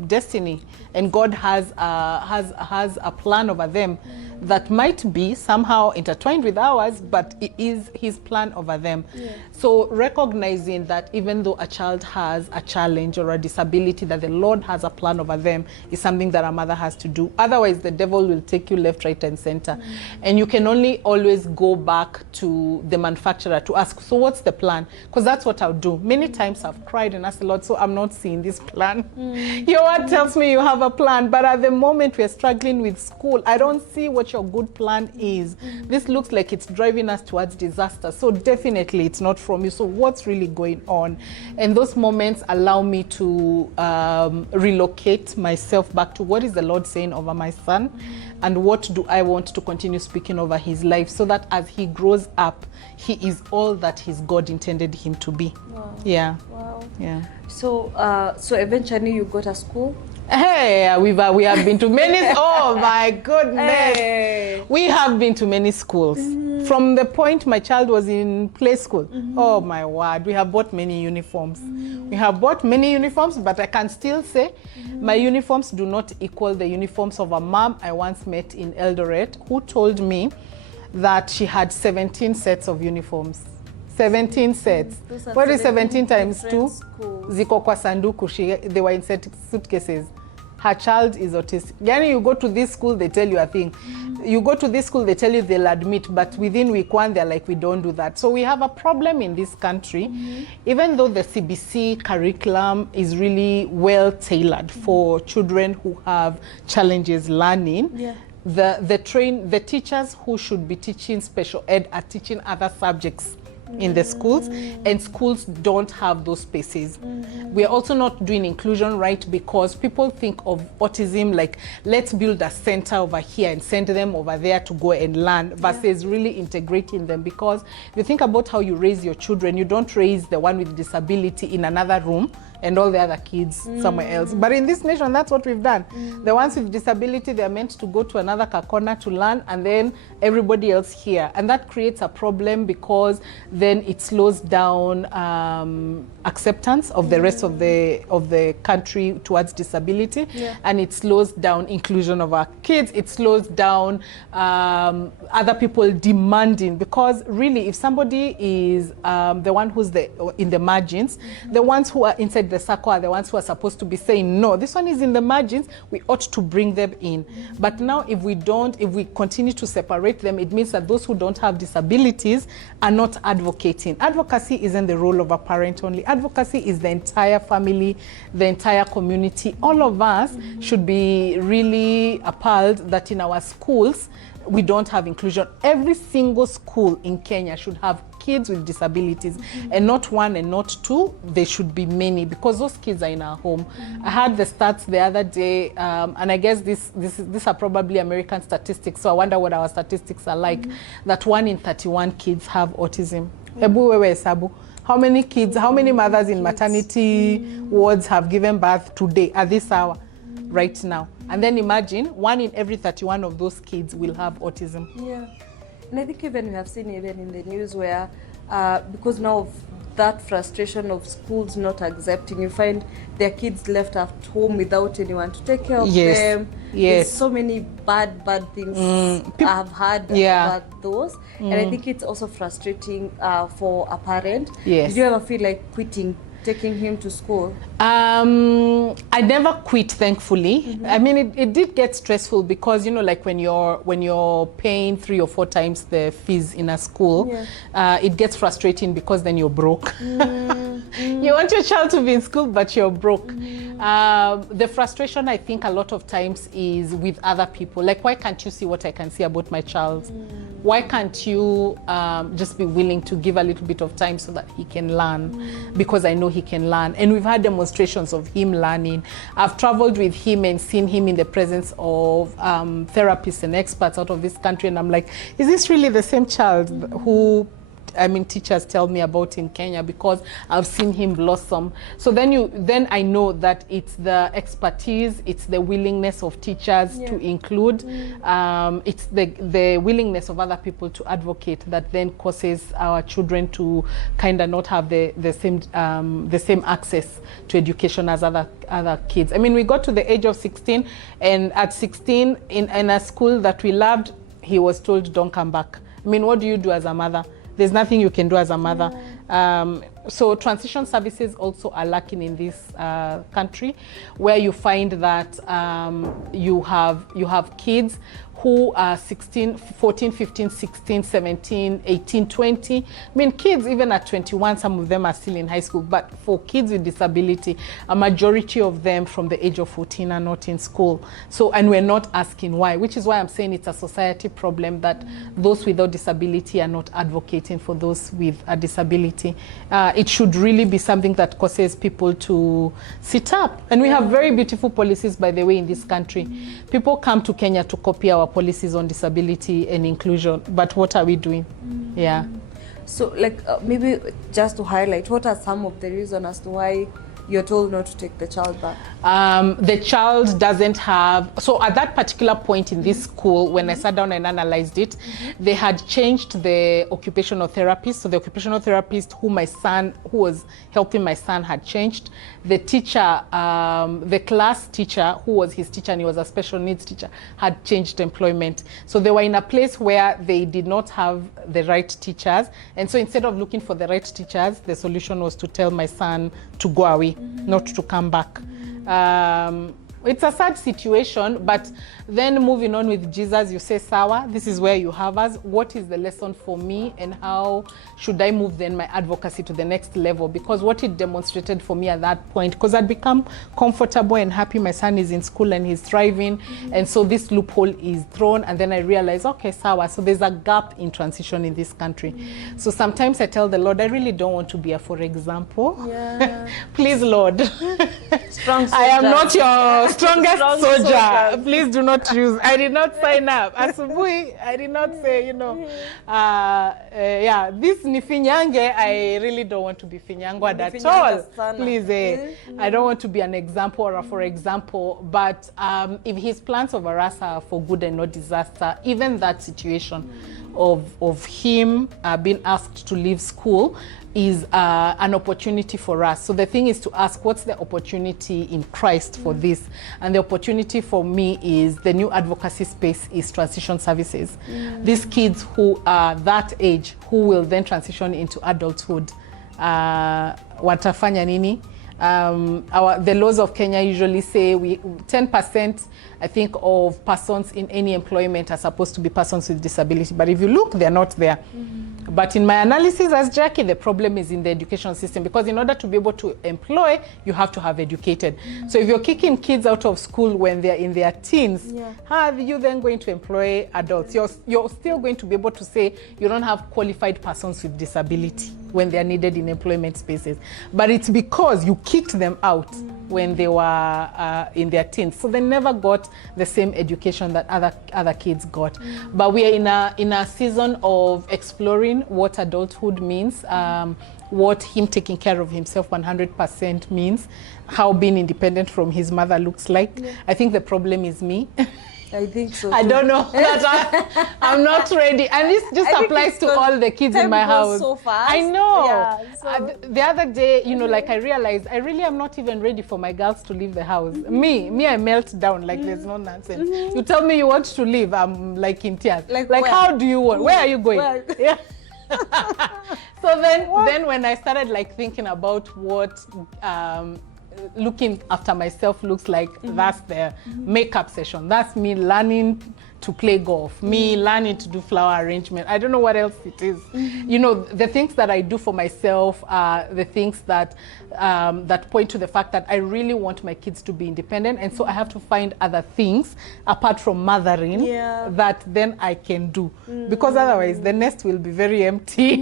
destiny, and God has a plan over them that might be somehow intertwined with ours, but it is his plan over them. So recognizing that even though a child has a challenge or a disability, that the Lord has a plan over them is something that a mother has to do. Otherwise, the devil will take you left, right, and center. And you can only always go back to the manufacturer to ask, so what's the plan? Because that's what I'll do. Many times I've cried and asked the Lord, so I'm not seeing this plan. Your word tells me you have a plan, but at the moment we're struggling with school. I don't see what your good plan is. This looks like it's driving us towards disaster. So definitely it's not from you. So what's really going on? And those moments allow me to relocate myself back to what is the Lord saying over my son, and what do I want to continue speaking over his life, so that as he grows up, he is all that his God intended him to be. So eventually you got a school? Hey, we have been to many. Oh my goodness, we have been to many schools. From the point my child was in play school, oh my word, we have bought many uniforms. We have bought many uniforms, but I can still say my uniforms do not equal the uniforms of a mom I once met in Eldoret, who told me that she had 17 sets of uniforms. 17 sets. What is 17 times 2? Ziko kwa sanduku. They were in suitcases. her child is autistic. Yani, you go to this school, they tell you a thing. You go to this school, they tell you they'll admit, but within week one, they're like, we don't do that. So we have a problem in this country, even though the CBC curriculum is really well tailored for children who have challenges learning. Yeah. The teachers who should be teaching special ed are teaching other subjects in the schools, and schools don't have those spaces. We are also not doing inclusion right, because people think of autism like, let's build a center over here and send them over there to go and learn, versus really integrating them. Because if you think about how you raise your children, you don't raise the one with disability in another room and all the other kids somewhere else. But in this nation, that's what we've done. The ones with disability, they're meant to go to another corner to learn, and then everybody else here. And that creates a problem, because then it slows down acceptance of the rest of the country towards disability, and it slows down inclusion of our kids. It slows down other people demanding, because really, if somebody is the one who's in the margins, the ones who are inside the circle are the ones who are supposed to be saying, no, this one is in the margins, we ought to bring them in. But now, if we continue to separate them, it means that those who don't have disabilities are not advocating. Advocacy isn't the role of a parent only. Advocacy is the entire family, the entire community. All of us should be really appalled that in our schools, we don't have inclusion. Every single school in Kenya should have kids with disabilities, and not one and not two. There should be many, because those kids are in our home. I had the stats the other day, and I guess these are probably American statistics, so I wonder what our statistics are like, that 1 in 31 kids have autism. Ebu wewe hesabu. How many kids, how many mothers in maternity wards have given birth today, at this hour, right now? And then imagine 1 in every 31 of those kids will have autism. Yeah. And I think even we have seen even in the news where, because now of that frustration of schools not accepting, you find their kids left at home without anyone to take care of them. Yes. There's so many bad things I've heard about those. And I think it's also frustrating for a parent. Yes. Did you ever feel like quitting taking him to school? I never quit, thankfully. I mean, it did get stressful, because like when you're paying 3 or 4 times the fees in a school, it gets frustrating, because then you're broke. You want your child to be in school, but you're broke. The frustration, I think, a lot of times is with other people. Like, why can't you see what I can see about my child? Why can't you just be willing to give a little bit of time so that he can learn? Because I know he can learn. And we've had demonstrations of him learning. I've traveled with him and seen him in the presence of therapists and experts out of this country. And I'm like, is this really the same child who teachers tell me about in Kenya, because I've seen him blossom. So then I know that it's the expertise, it's the willingness of teachers to include, it's the willingness of other people to advocate that then causes our children to kind of not have the same access to education as other kids. I mean, we got to the age of 16, and at 16 in a school that we loved, he was told, don't come back. I mean, what do you do as a mother? There's nothing you can do as a mother. So transition services also are lacking in this country, where you find that you have kids who are 16, 14, 15, 16, 17, 18, 20. I mean, kids even at 21, some of them are still in high school. But for kids with disability, a majority of them from the age of 14 are not in school. So, and we're not asking why, which is why I'm saying it's a society problem that those without disability are not advocating for those with a disability. It should really be something that causes people to sit up. And we have very beautiful policies, by the way, in this country. People come to Kenya to copy our policies on disability and inclusion, but what are we doing? Yeah. So, like, maybe just to highlight, what are some of the reasons as to why you're told not to take the child back? The child doesn't have, so at that particular point in this school, when I sat down and analyzed it, they had changed the occupational therapist. So the occupational therapist who was helping my son had changed. The teacher, the class teacher who was his teacher, and he was a special needs teacher, had changed employment. So they were in a place where they did not have the right teachers. And so instead of looking for the right teachers, the solution was to tell my son to go away, not to come back. it's a sad situation, but then moving on with Jesus, you say, Sawa, this is where you have us. What is the lesson for me, and how should I move then my advocacy to the next level? Because what it demonstrated for me at that point, because I'd become comfortable and happy, my son is in school and he's thriving, and so this loophole is thrown, and then I realized, okay, Sawa, so there's a gap in transition in this country. So sometimes I tell the Lord, I really don't want to be a for example. Please, Lord. Strong soldier. I am not your strongest soldier. Please do not use. I did not sign up. Asubuhi, I did not say, you know, this ni finyange. I really don't want to be finyangwa at all. Please, I don't want to be an example or a for example. But if his plans over us are for good and not disaster, even that situation of him being asked to leave school is an opportunity for us. So the thing is to ask, what's the opportunity in Christ for this? And the opportunity for me is the new advocacy space is transition services. These kids who are that age, who will then transition into adulthood, watafanya nini? The laws of Kenya usually say 10%, I think, of persons in any employment are supposed to be persons with disability. But if you look, they're not there. But in my analysis as Jackie, the problem is in the education system, because in order to be able to employ, you have to have educated. So if you're kicking kids out of school when they're in their teens, how are you then going to employ adults? You're still going to be able to say you don't have qualified persons with disability when they're needed in employment spaces. But it's because you kicked them out when they were in their teens. So they never got the same education that other kids got. But we are in a season of exploring what adulthood means, what him taking care of himself 100% means, how being independent from his mother looks like. I think the problem is me. I think so too. I don't know that I'm not ready, and this just applies to all the kids in my house. So fast. I know. Yeah, so the other day, you know, like I realized I really am not even ready for my girls to leave the house. Me, I melt down like there's no nonsense. You tell me you want to leave, I'm like in tears. Like how do you want? Where are you going? Yeah. So then when I started like thinking about what looking after myself looks like, that's the makeup session. That's me learning to play golf, me learning to do flower arrangement. I don't know what else it is. You know, the things that I do for myself are the things that that point to the fact that I really want my kids to be independent, and so I have to find other things apart from mothering that then I can do, because otherwise the nest will be very empty.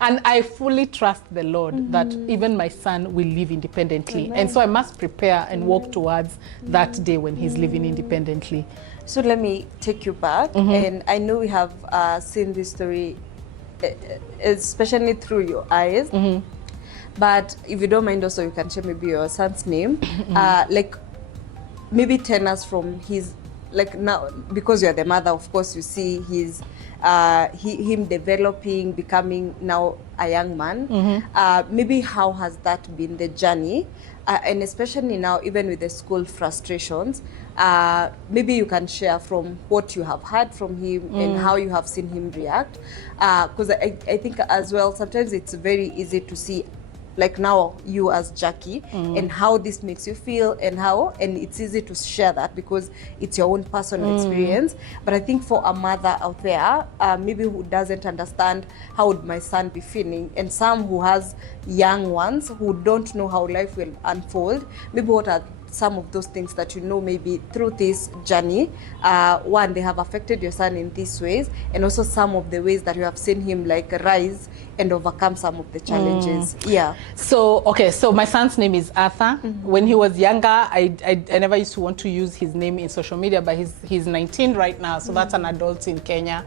And I fully trust the Lord that even my son will live independently. And so I must prepare and work towards that day when he's living independently. So let me take you back, and I know we have seen this story, especially through your eyes. But if you don't mind, also you can share maybe your son's name, like maybe 10 us from his, like now, because you're the mother, of course, you see his him developing, becoming now a young man. Maybe how has that been the journey? And especially now, even with the school frustrations, maybe you can share from what you have heard from him and how you have seen him react. Because I think as well, sometimes it's very easy to see, like now you as Jackie, and how this makes you feel, and it's easy to share that because it's your own personal experience. But I think for a mother out there, maybe who doesn't understand how would my son be feeling, and some who has young ones who don't know how life will unfold, maybe what are some of those things that you know maybe through this journey, one, they have affected your son in these ways, and also some of the ways that you have seen him like rise and overcome some of the challenges. So okay, so my son's name is Arthur. When he was younger, I never used to want to use his name in social media, but he's 19 right now, so that's an adult in Kenya.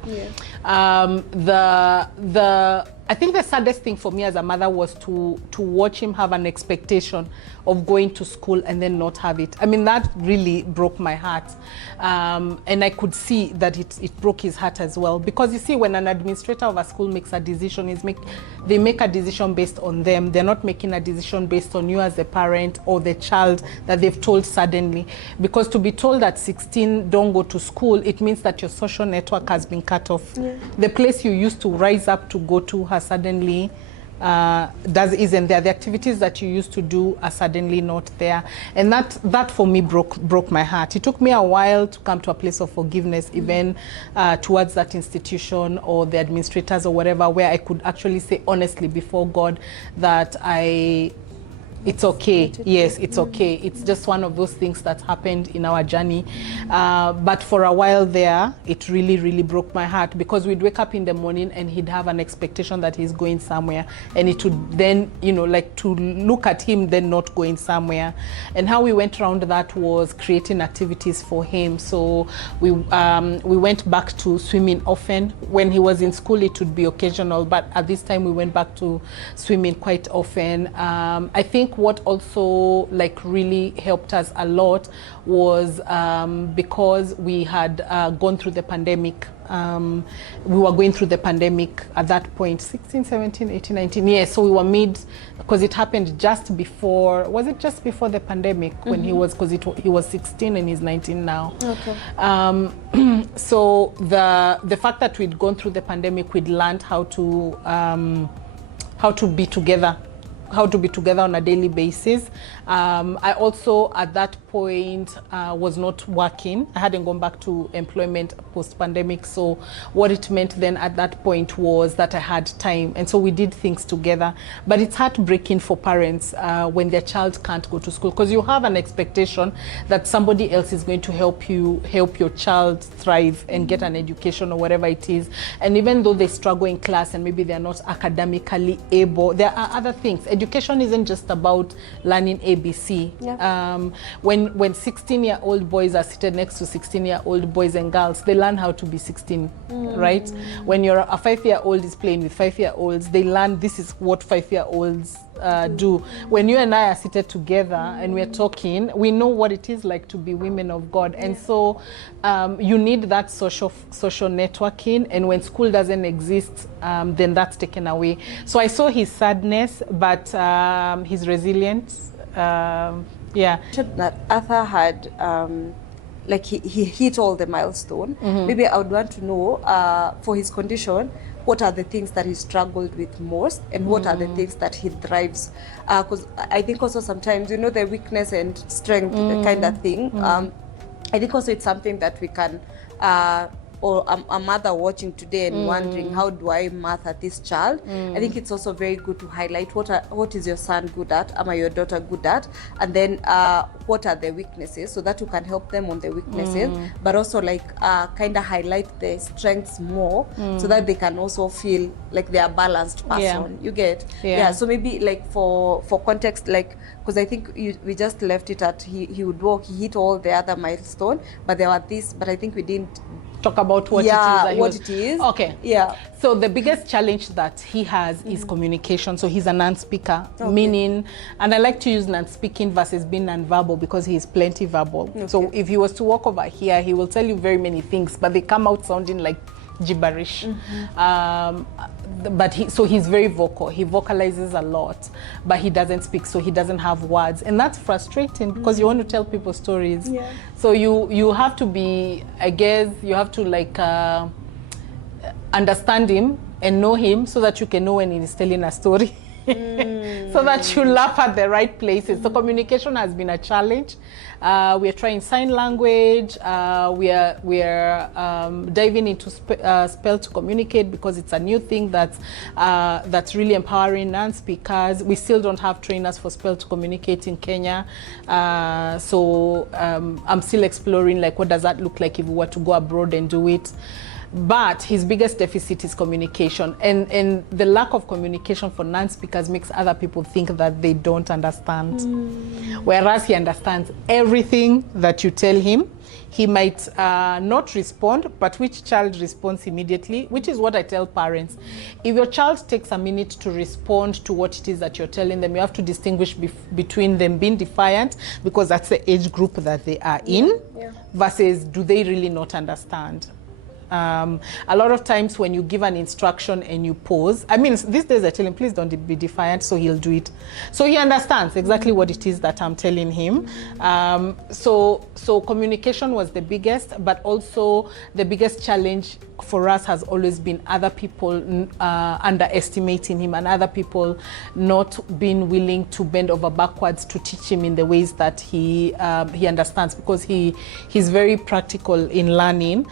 I think the saddest thing for me as a mother was to watch him have an expectation of going to school and then not have it. I mean, that really broke my heart. And I could see that it broke his heart as well. Because you see, when an administrator of a school makes a decision, they make a decision based on them. They're not making a decision based on you as a parent or the child that they've told suddenly. Because to be told at 16, don't go to school, it means that your social network has been cut off. The place you used to rise up to go to has suddenly isn't there. The activities that you used to do are suddenly not there, and that for me broke my heart. It took me a while to come to a place of forgiveness, even towards that institution or the administrators or whatever, where I could actually say honestly before God that it's okay. Yes, it's okay. It's just one of those things that happened in our journey. But for a while there, it really, really broke my heart, because we'd wake up in the morning and he'd have an expectation that he's going somewhere. And it would then, like to look at him then not going somewhere. And how we went around that was creating activities for him. So we went back to swimming often. When he was in school, it would be occasional. But at this time, we went back to swimming quite often. I think what also really helped us a lot was because we had gone through the pandemic. We were going through the pandemic at that point, 16, 17, 18, 19. Yes, so we were because it happened just before, was it just before the pandemic when he was, because he was 16 and he's 19 now. Okay. So the fact that we'd gone through the pandemic, we'd learned how to be together on a daily basis. I also, at that point, was not working. I hadn't gone back to employment post-pandemic. So what it meant then at that point was that I had time. And so we did things together. But it's heartbreaking for parents when their child can't go to school, because you have an expectation that somebody else is going to help your child thrive and get an education or whatever it is. And even though they struggle in class and maybe they're not academically able, there are other things. Education isn't just about learning ABC. Yeah. When 16-year-old boys are seated next to 16-year-old boys and girls, they learn how to be 16, right? When a 5-year-old is playing with 5-year-olds, they learn this is what 5-year-olds do. When you and I are seated together and we're talking, we know what it is like to be women of God. And so you need that social networking, and when school doesn't exist, then that's taken away. So I saw his sadness, but his resilience. Yeah. That Arthur had he hit all the milestone. Maybe I would want to know for his condition, what are the things that he struggled with most, and what are the things that he thrives? Because I think also sometimes, the weakness and strength kind of thing. I think also it's something that we can, or a mother watching today and wondering, how do I mother this child? I think it's also very good to highlight what is your son good at, am I your daughter good at, and then what are the weaknesses, so that you can help them on the weaknesses, but also kind of highlight the strengths more, so that they can also feel like they are a balanced person. Yeah. You get? Yeah. So maybe for context, because I think we just left it at he would walk, he hit all the other milestone, but there were this, but I think we didn't talk about what it is. Okay. Yeah. So the biggest challenge that he has is communication. So he's a non-speaker, meaning, and I like to use non-speaking versus being non-verbal, because he is plenty verbal. Okay. So if he was to walk over here, he will tell you very many things, but they come out sounding like gibberish. But he's very vocal. He vocalizes a lot, but he doesn't speak, so he doesn't have words, and that's frustrating because you want to tell people stories. Yeah. So you have to be, I guess, you have to understand him and know him, so that you can know when he's telling a story. So that you laugh at the right places. So communication has been a challenge. We are trying sign language. We are diving into spell to communicate, because it's a new thing that's really empowering non-speakers. We still don't have trainers for spell to communicate in Kenya. So I'm still exploring what does that look like if we were to go abroad and do it. But his biggest deficit is communication, and the lack of communication for non-speakers makes other people think that they don't understand. Whereas he understands everything that you tell him. He might not respond, but which child responds immediately, which is what I tell parents. If your child takes a minute to respond to what it is that you're telling them, you have to distinguish between them being defiant, because that's the age group that they are in, versus do they really not understand. A lot of times when you give an instruction and you pause, I mean, these days I tell him, please don't be defiant, so he'll do it. So he understands exactly what it is that I'm telling him. So communication was the biggest, but also the biggest challenge for us has always been other people underestimating him and other people not being willing to bend over backwards to teach him in the ways that he understands, because he's very practical in learning.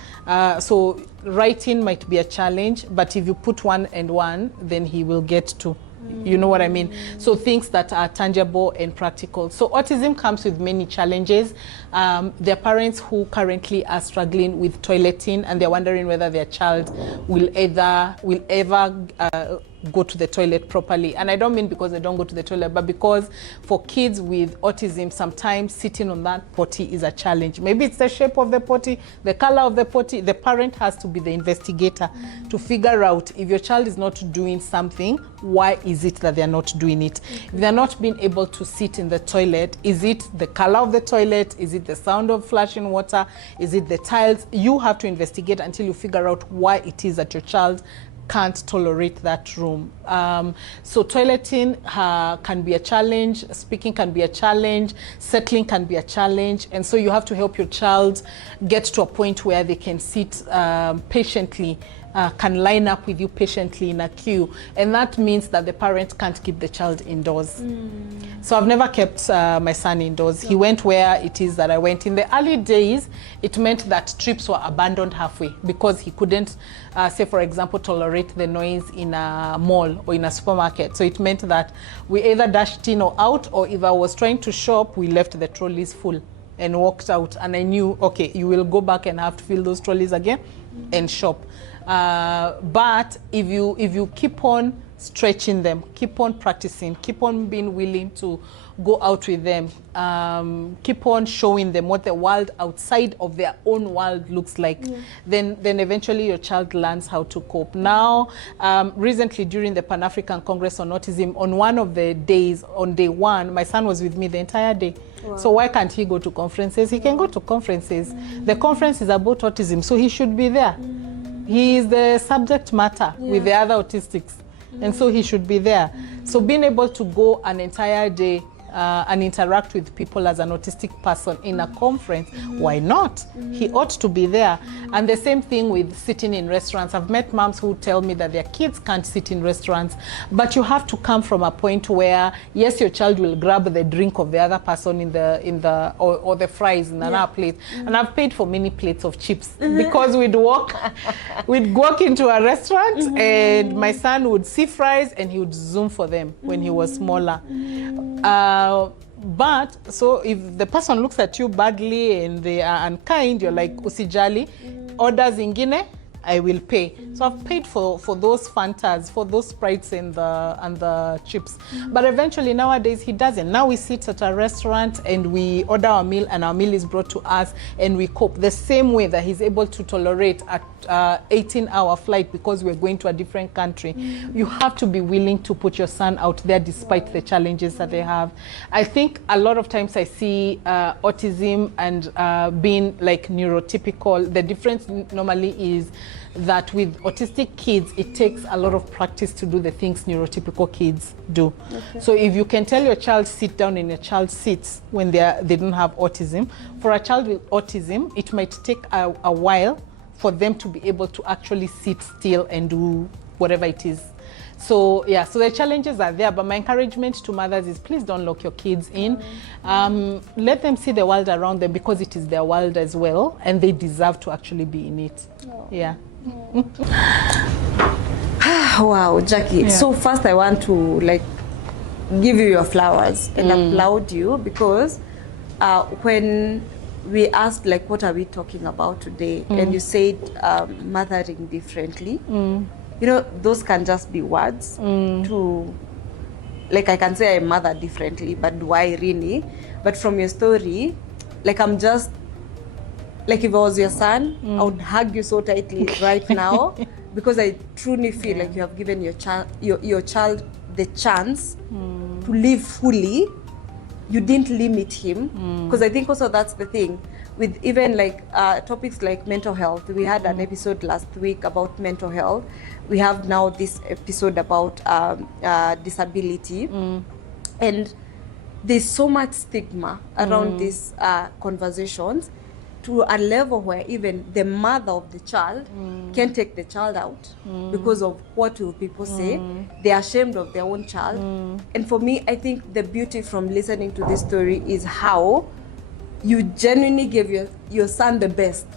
So writing might be a challenge, but if you put 1 and 1, then he will get 2. You know what I mean? So things that are tangible and practical. So autism comes with many challenges. There are parents who currently are struggling with toileting, and they're wondering whether their child will ever go to the toilet properly. And I don't mean because they don't go to the toilet, but because for kids with autism, sometimes sitting on that potty is a challenge. Maybe it's the shape of the potty, the color of the potty. The parent has to be the investigator to figure out if your child is not doing something, why is it that they're not doing it? If they're not being able to sit in the toilet, is it the color of the toilet? Is it the sound of flashing water? Is it the tiles? You have to investigate until you figure out why it is that your child can't tolerate that room. So toileting can be a challenge, speaking can be a challenge, settling can be a challenge, and so you have to help your child get to a point where they can sit patiently, can line up with you patiently in a queue, and that means that the parent can't keep the child indoors. So I've never kept my son indoors. He went where it is that I went. In the early days, it meant that trips were abandoned halfway because he couldn't, say for example, tolerate the noise in a mall or in a supermarket. So it meant that we either dashed in or out, or if I was trying to shop, we left the trolleys full and walked out. And I knew, okay, you will go back and have to fill those trolleys again and shop. But if you keep on stretching them, keep on practicing, keep on being willing to go out with them, keep on showing them what the world outside of their own world looks like, then eventually your child learns how to cope. Now, recently during the Pan-African Congress on Autism, on one of the days, on day 1, my son was with me the entire day. Wow. So why can't he go to conferences? He can go to conferences. The conference is about autism, so he should be there. He is the subject matter with the other autistics, and so he should be there. So being able to go an entire day and interact with people as an autistic person in a conference, why not? He ought to be there. And the same thing with sitting in restaurants. I've met moms who tell me that their kids can't sit in restaurants, but you have to come from a point where, yes, your child will grab the drink of the other person or the fries in another plate. And I've paid for many plates of chips because we'd walk into a restaurant and my son would see fries and he would zoom for them when he was smaller. But so if the person looks at you badly and they are unkind, you're like, usijali, orders ingine, I will pay. So I've paid for those Fantas, for those Sprites and the chips. But eventually nowadays he doesn't. Now we sit at a restaurant and we order our meal and our meal is brought to us and we cope the same way that he's able to tolerate a 18-hour flight because we're going to a different country. You have to be willing to put your son out there despite the challenges that they have. I think a lot of times I see autism and being like neurotypical. The difference normally is that with autistic kids, it takes a lot of practice to do the things neurotypical kids do. Okay. So if you can tell your child sit down and your child sits when they don't have autism, for a child with autism, it might take a while for them to be able to actually sit still and do whatever it is. So yeah, so the challenges are there, but my encouragement to mothers is please don't lock your kids in. Let them see the world around them because it is their world as well, and they deserve to actually be in it. Yeah. Wow, Jaki. Yeah. So first I want to give you your flowers and applaud you because when we asked what are we talking about today, and you said mothering differently. You know, those can just be words to, I can say I mother differently, but do I really? But from your story, I'm just, if I was your son, I would hug you so tightly right now because I truly feel like you have given your child the chance to live fully. You didn't limit him because I think also that's the thing. with even like topics like mental health. We had an episode last week about mental health. We have now this episode about disability. And there's so much stigma around these conversations, to a level where even the mother of the child can take the child out because of what will people say. They're ashamed of their own child. And for me, I think the beauty from listening to this story is how you genuinely gave your son the best.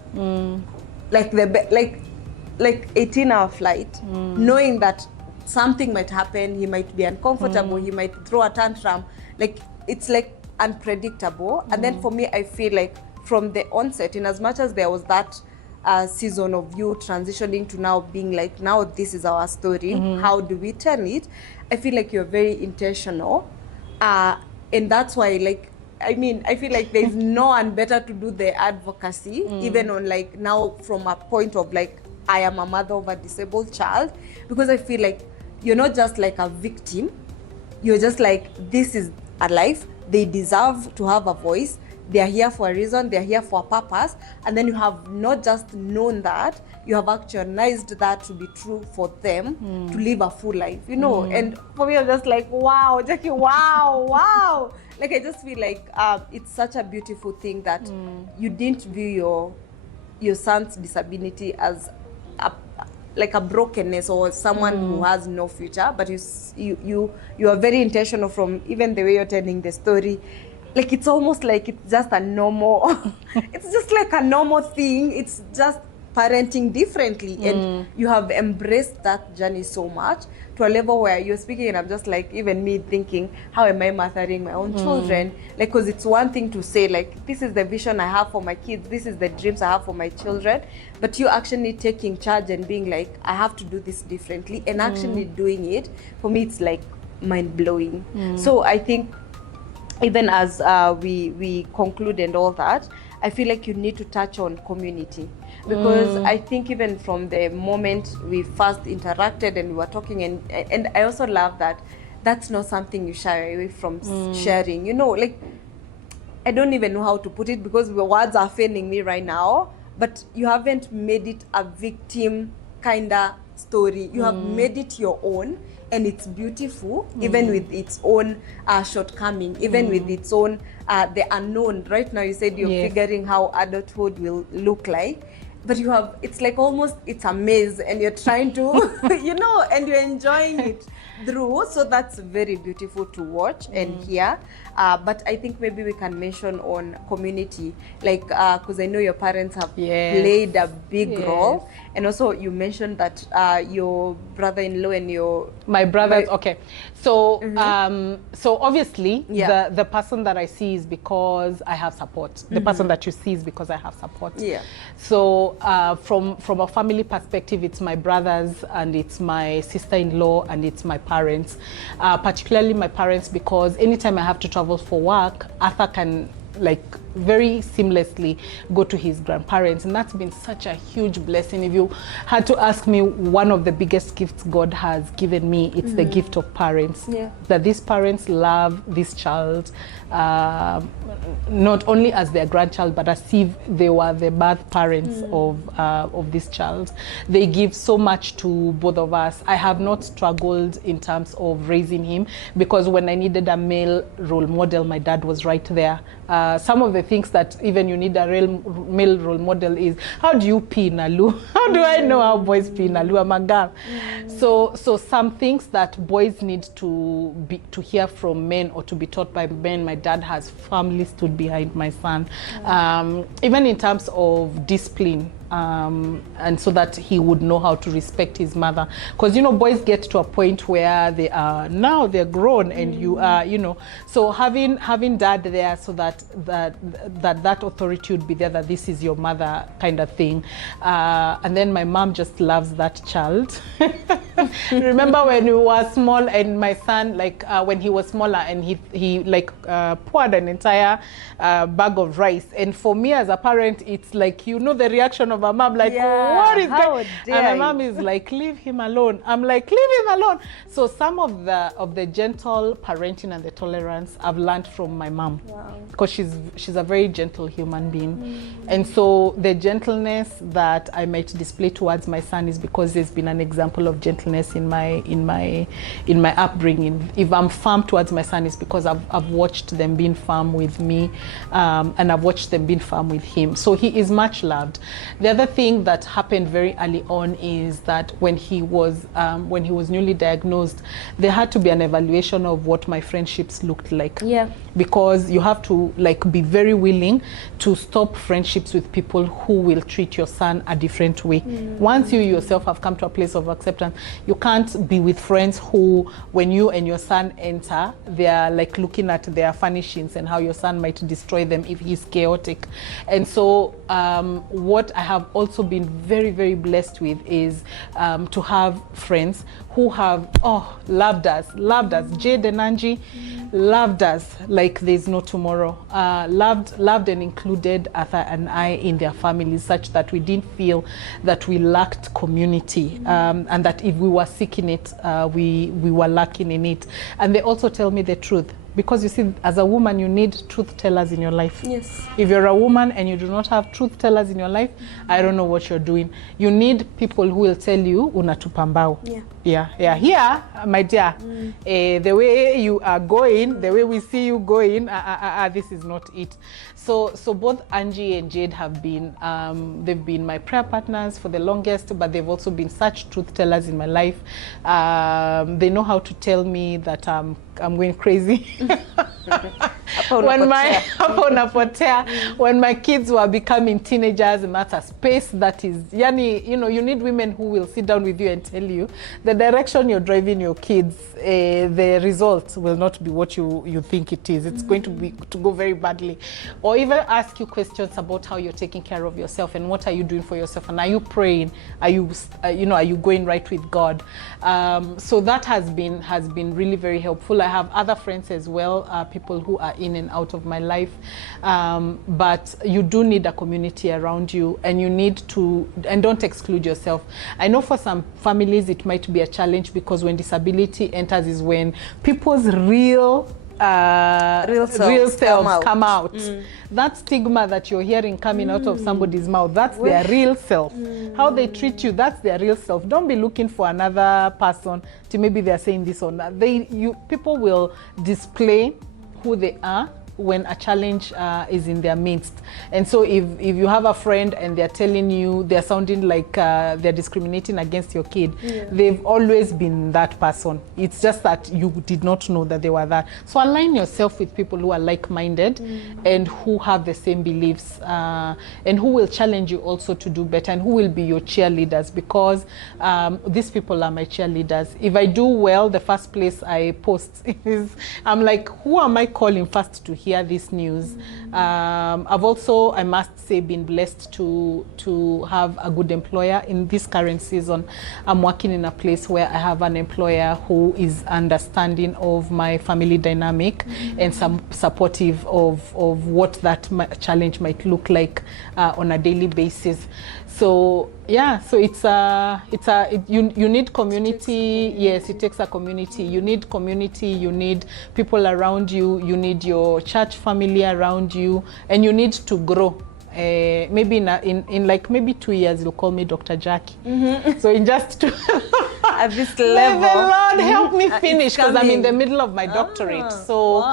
Like like 18-hour flight, knowing that something might happen, he might be uncomfortable, he might throw a tantrum. Like, it's like unpredictable. And then for me, I feel like from the onset, in as much as there was that season of you transitioning to now being like, now this is our story, how do we tell it? I feel like you're very intentional. And that's why, like, I mean, I feel like there's no one better to do the advocacy, even on like now from a point of like, I am a mother of a disabled child, because I feel like you're not just like a victim, you're just like, this is a life, they deserve to have a voice, they're here for a reason, they're here for a purpose. And then you have not just known that, you have actualized that to be true for them, to live a full life, you know. And for me, I'm just like, wow, Jaki, wow. Like, I just feel like it's such a beautiful thing that you didn't view your son's disability as like a brokenness or someone who has no future, but you are very intentional from even the way you're telling the story. Like, it's almost like it's just a normal, it's just like a normal thing. It's just parenting differently. And you have embraced that journey so much to a level where you're speaking and I'm just like, even me thinking, how am I mothering my own children? Like, because it's one thing to say like, this is the vision I have for my kids, this is the dreams I have for my children, but you actually taking charge and being like, I have to do this differently, and actually doing it, for me, it's like mind-blowing. So I think even as we conclude and all that, I feel like you need to touch on community, because I think even from the moment we first interacted and we were talking, and I also love that that's not something you shy away from sharing, you know. Like, I don't even know how to put it because the words are failing me right now, but you haven't made it a victim kind of story. You have made it your own, and it's beautiful, even with its own shortcoming, even with its own the unknown. Right now, you said you're figuring how adulthood will look like, but you have, it's like almost, it's a maze, and you're trying to, you know, and you're enjoying it through. So that's very beautiful to watch and hear. But I think maybe we can mention on community, like, because I know your parents have played a big role. And also you mentioned that your brother-in-law and my brothers, okay. So so obviously the person that I see is because I have support. The person that you see is because I have support. So from a family perspective, it's my brothers and it's my sister-in-law and it's my parents, particularly my parents, because anytime I have to travel for work, Arthur can like very seamlessly go to his grandparents, and that's been such a huge blessing. If you had to ask me one of the biggest gifts God has given me, it's the gift of parents. That these parents love this child, not only as their grandchild, but as if they were the birth parents of this child. They give so much to both of us. I have not struggled in terms of raising him, because when I needed a male role model, my dad was right there. Some of the things that even you need a real male role model is, how do you pee in a loo? How do I know how boys pee in a loo? I'm a girl. So some things that boys need to hear from men or to be taught by men, my dad has firmly stood behind my son. Even in terms of discipline, and so that he would know how to respect his mother, because you know, boys get to a point where they are, now they're grown, and you are, you know, so having dad there, so that authority would be there, that this is your mother kind of thing. And then my mom just loves that child. Remember when we were small, and my son, like when he was smaller, and he like poured an entire bag of rice, and for me as a parent, it's like, you know, the reaction of of a mom, like, what is going? And my mom is like, leave him alone. I'm like, leave him alone. So some of the gentle parenting and the tolerance I've learned from my mom, because she's a very gentle human being. And so the gentleness that I might display towards my son is because there's been an example of gentleness in my upbringing. If I'm firm towards my son, it's because I've watched them being firm with me, and I've watched them being firm with him. So he is much loved. The other thing that happened very early on is that when he was newly diagnosed, there had to be an evaluation of what my friendships looked like. Because you have to like be very willing to stop friendships with people who will treat your son a different way. Once you yourself have come to a place of acceptance, you can't be with friends who, when you and your son enter, they are like looking at their furnishings and how your son might destroy them if he's chaotic. And so what I have also been very, very blessed with is to have friends who have loved us. Jade and Angie loved us like there's no tomorrow. Loved and included Arthur and I in their families, such that we didn't feel that we lacked community, and that if we were seeking it, we were lacking in it. And they also tell me the truth. Because you see, as a woman, you need truth tellers in your life. Yes. If you're a woman and you do not have truth tellers in your life, I don't know what you're doing. You need people who will tell you, unatupambao. Yeah. Here, my dear, the way you are going, the way we see you going, this is not it. So both Angie and Jade have been, they've been my prayer partners for the longest, but they've also been such truth tellers in my life. They know how to tell me that I'm going crazy. When my kids were becoming teenagers, and that's a space that is, yani, you know, you need women who will sit down with you and tell you the direction you're driving your kids, the results will not be what you think it is. It's going to go very badly. Or even ask you questions about how you're taking care of yourself and what are you doing for yourself, and are you praying? Are you are you going right with God? So that has been really very helpful. I have other friends as well, people who are in and out of my life, but you do need a community around you, and you need to, and don't exclude yourself. I know for some families it might be a challenge, because when disability enters is when people's real selves come out. That stigma that you're hearing coming out of somebody's mouth, that's their real self. How they treat you, that's their real self. Don't be looking for another person to maybe they're saying this or that. People will display who they are when a challenge is in their midst. And so if you have a friend and they're telling you, they're sounding like they're discriminating against your kid, they've always been that person. It's just that you did not know that they were that. So align yourself with people who are like-minded and who have the same beliefs, and who will challenge you also to do better, and who will be your cheerleaders, because these people are my cheerleaders. If I do well, the first place I post is, I'm like, who am I calling first to hear this news? I've also, I must say, been blessed to have a good employer. In this current season, I'm working in a place where I have an employer who is understanding of my family dynamic and supportive of what that challenge might look like on a daily basis. So yeah, so you need community. Yes, it takes a community. You need community. You need people around you. You need your church family around you, and you need to grow. Maybe in like maybe 2 years you'll call me Dr. Jaki. So in just at this level, may the Lord help me finish, because I'm in the middle of my doctorate. So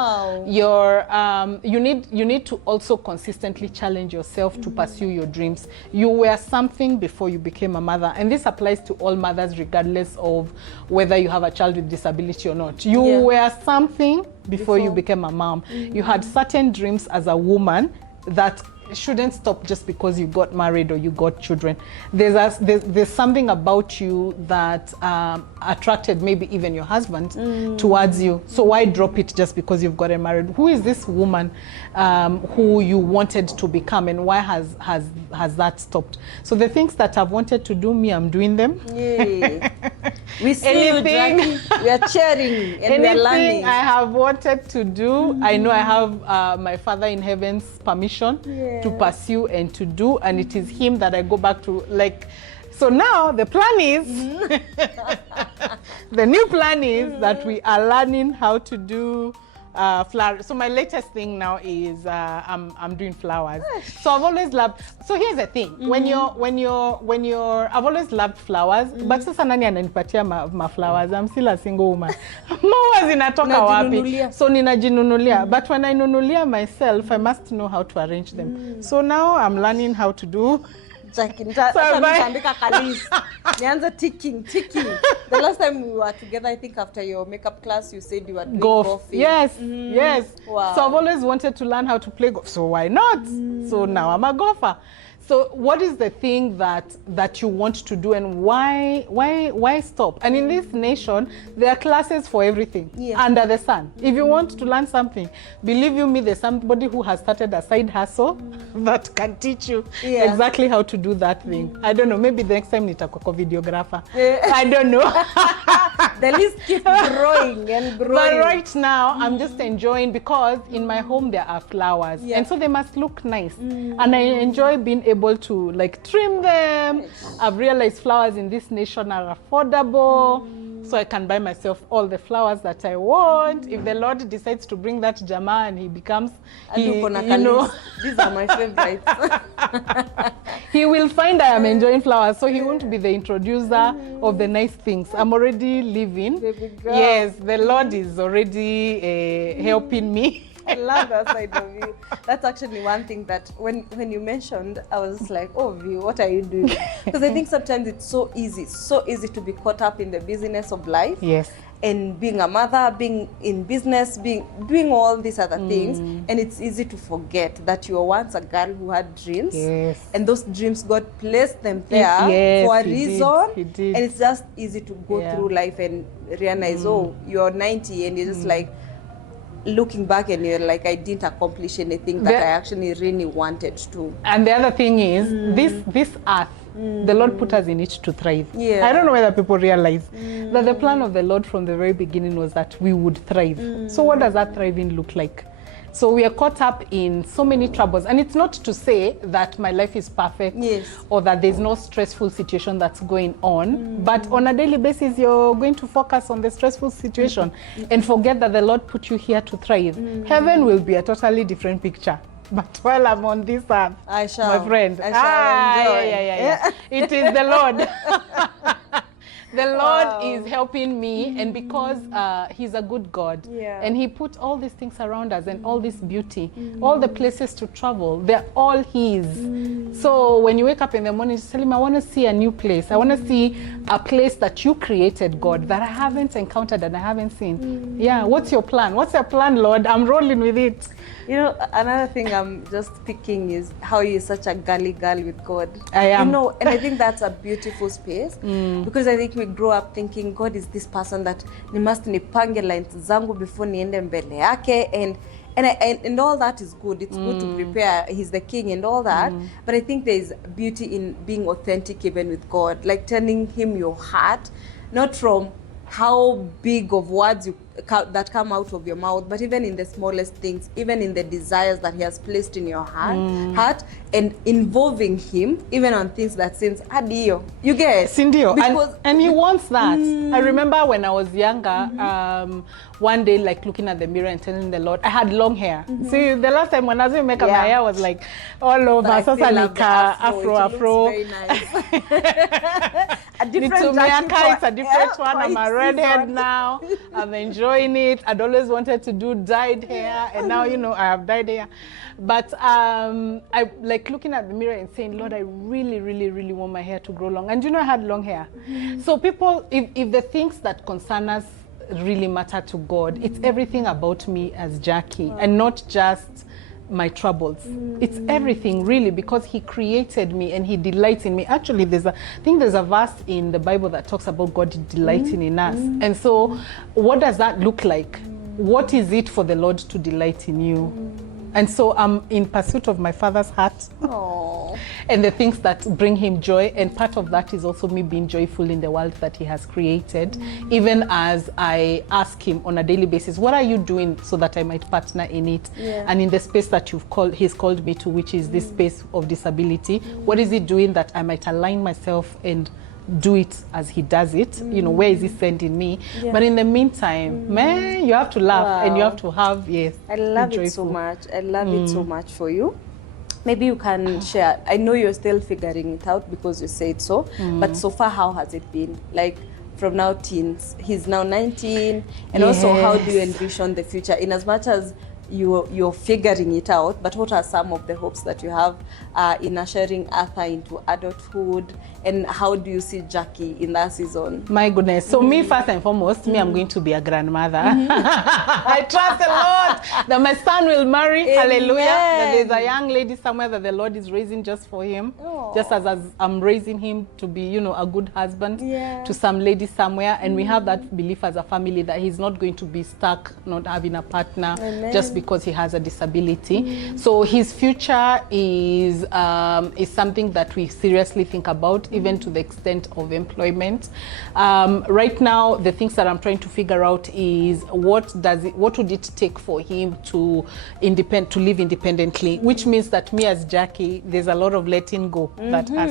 you need to also consistently challenge yourself to pursue your dreams. You were something before you became a mother, and this applies to all mothers regardless of whether you have a child with disability or not. You were something before you became a mom. You had certain dreams as a woman that shouldn't stop just because you got married or you got children. There's something about you that attracted maybe even your husband towards you. So why drop it just because you've gotten married? Who is this woman who you wanted to become, and why has that stopped? So the things that I've wanted to do, I'm doing them. Yay. We see you, Jaki. We are cheering and we are learning. Anything I have wanted to do, I know I have my Father in Heaven's permission. to pursue and to do, and it is him that I go back to. Like, so now the plan is, the new plan is that we are learning how to do flowers. So my latest thing now is I'm doing flowers. So I've always loved. So here's the thing: when you're, I've always loved flowers. But sasa nani ananipatia ma flowers? I'm still a single woman. Maua zinatoka wapi? So ninajinunulia. But when I nunulia myself, I must know how to arrange them. So now I'm learning how to do. Ticking. The last time we were together, I think after your makeup class, you said you were doing golf. Yes, yes. Wow. So I've always wanted to learn how to play golf. So why not? So now I'm a golfer. So what is the thing that you want to do, and why stop? And in this nation, there are classes for everything under the sun. If you want to learn something, believe you me, there's somebody who has started a side hustle that can teach you exactly how to do that thing. I don't know, maybe the next time nitakuwa videographer. I don't know. The list keeps growing and growing. But right now, I'm just enjoying, because in my home there are flowers, and so they must look nice. And I enjoy being able to like trim them. I've realized flowers in this nation are affordable, so I can buy myself all the flowers that I want. If the Lord decides to bring that Jama and he becomes, you know, these are my favorites. He will find I am enjoying flowers, so he won't be the introducer of the nice things. I'm already living. Yes, the Lord is already helping me. I love that side of you. That's actually one thing that when you mentioned, I was like, oh, View, what are you doing? Because I think sometimes it's so easy to be caught up in the busyness of life. Yes. And being a mother, being in business, doing all these other things. And it's easy to forget that you were once a girl who had dreams. Yes. And those dreams, God placed them there for a reason. He did. And it's just easy to go through life and realize, oh, you're 90 and you're just like, looking back and you're like, I didn't accomplish anything that I actually really wanted to. And the other thing is, this earth, the Lord put us in it to thrive. I don't know whether people realize that the plan of the Lord from the very beginning was that we would thrive. So what does that thriving look like? So we are caught up in so many troubles. And it's not to say that my life is perfect or that there's no stressful situation that's going on. But on a daily basis, you're going to focus on the stressful situation and forget that the Lord put you here to thrive. Heaven will be a totally different picture. But while I'm on this earth, my friend, I shall enjoy. Yeah. It is the Lord. The Lord is helping me, and because He's a good God, and He put all these things around us and all this beauty, all the places to travel, they're all His. So when you wake up in the morning, just tell Him, I want to see a new place. I want to see a place that you created, God, that I haven't encountered and I haven't seen. Yeah, what's your plan? What's your plan, Lord? I'm rolling with it. You know, another thing I'm just picking is how you're such a girly girl with God. I am. You know, and I think that's a beautiful space because I think we grow up thinking God is this person that ni must nipange lines zangu before niende mbele yake, and all that is good. It's good to prepare. He's the king and all that. But I think there's beauty in being authentic even with God, like telling Him your heart, not from how big of words that come out of your mouth, but even in the smallest things, even in the desires that He has placed in your heart, and involving Him even on things that seems adio. You get Sindio, and He wants that. I remember when I was younger, one day, like looking at the mirror and telling the Lord, I had long hair. See, the last time when I was doing makeup, my hair was like all over. Sasa nika afro. Very nice. A different it's a different one. I'm a redhead now. I'm enjoying it. I'd always wanted to do dyed hair, and now, you know, I have dyed hair. But I like looking at the mirror and saying, Lord, I really, really, really want my hair to grow long. And you know, I had long hair. So people, if the things that concern us really matter to God, it's everything about me as Jaki, and not just my troubles. It's everything really, because He created me and He delights in me. Actually, I think there's a verse in the Bible that talks about God delighting in us. And so what does that look like? What is it for the Lord to delight in you? And so I'm in pursuit of my Father's heart. and the things that bring him joy. And part of that is also me being joyful in the world that he has created. Even as I ask him on a daily basis, what are you doing so that I might partner in it? And in the space that he's called me to, which is this space of disability, what is he doing that I might align myself and do it as he does it? You know, where is he sending me? But in the meantime, man, you have to laugh and you have to have, I love it so much. I love it so much for you. Maybe you can share. I know you're still figuring it out because you said so, but so far, how has it been? Like, from now teens, he's now 19, and also how do you envision the future in as much as you're figuring it out, but what are some of the hopes that you have in ushering Arthur into adulthood, and how do you see Jaki in that season? My goodness. So me, first and foremost, me, I'm going to be a grandmother. I trust a lot that my son will marry. Amen. Hallelujah. That there's a young lady somewhere that the Lord is raising just for him. Just as I'm raising him to be, you know, a good husband to some lady somewhere. And we have that belief as a family that he's not going to be stuck not having a partner just because he has a disability. So his future is something that we seriously think about, even to the extent of employment. Right now, the things that I'm trying to figure out is what would it take for him to live independently, which means that me as Jaki, there's a lot of letting go that I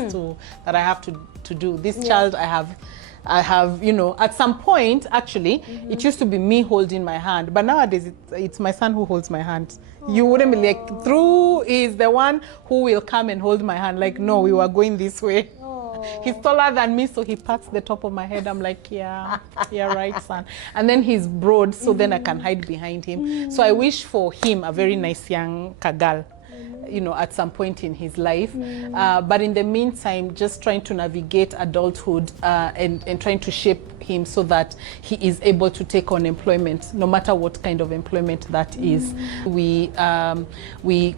have to do. This child I have, you know, at some point, actually, it used to be me holding my hand, but nowadays it's my son who holds my hand. You wouldn't be like, Through is the one who will come and hold my hand. Like, no, we were going this way. He's taller than me, so he pats the top of my head. I'm like, yeah, right, son. And then he's broad, so then I can hide behind him. So I wish for him a very nice young kagal, you know, at some point in his life. But in the meantime, just trying to navigate adulthood and trying to shape him so that he is able to take on employment, no matter what kind of employment that is. We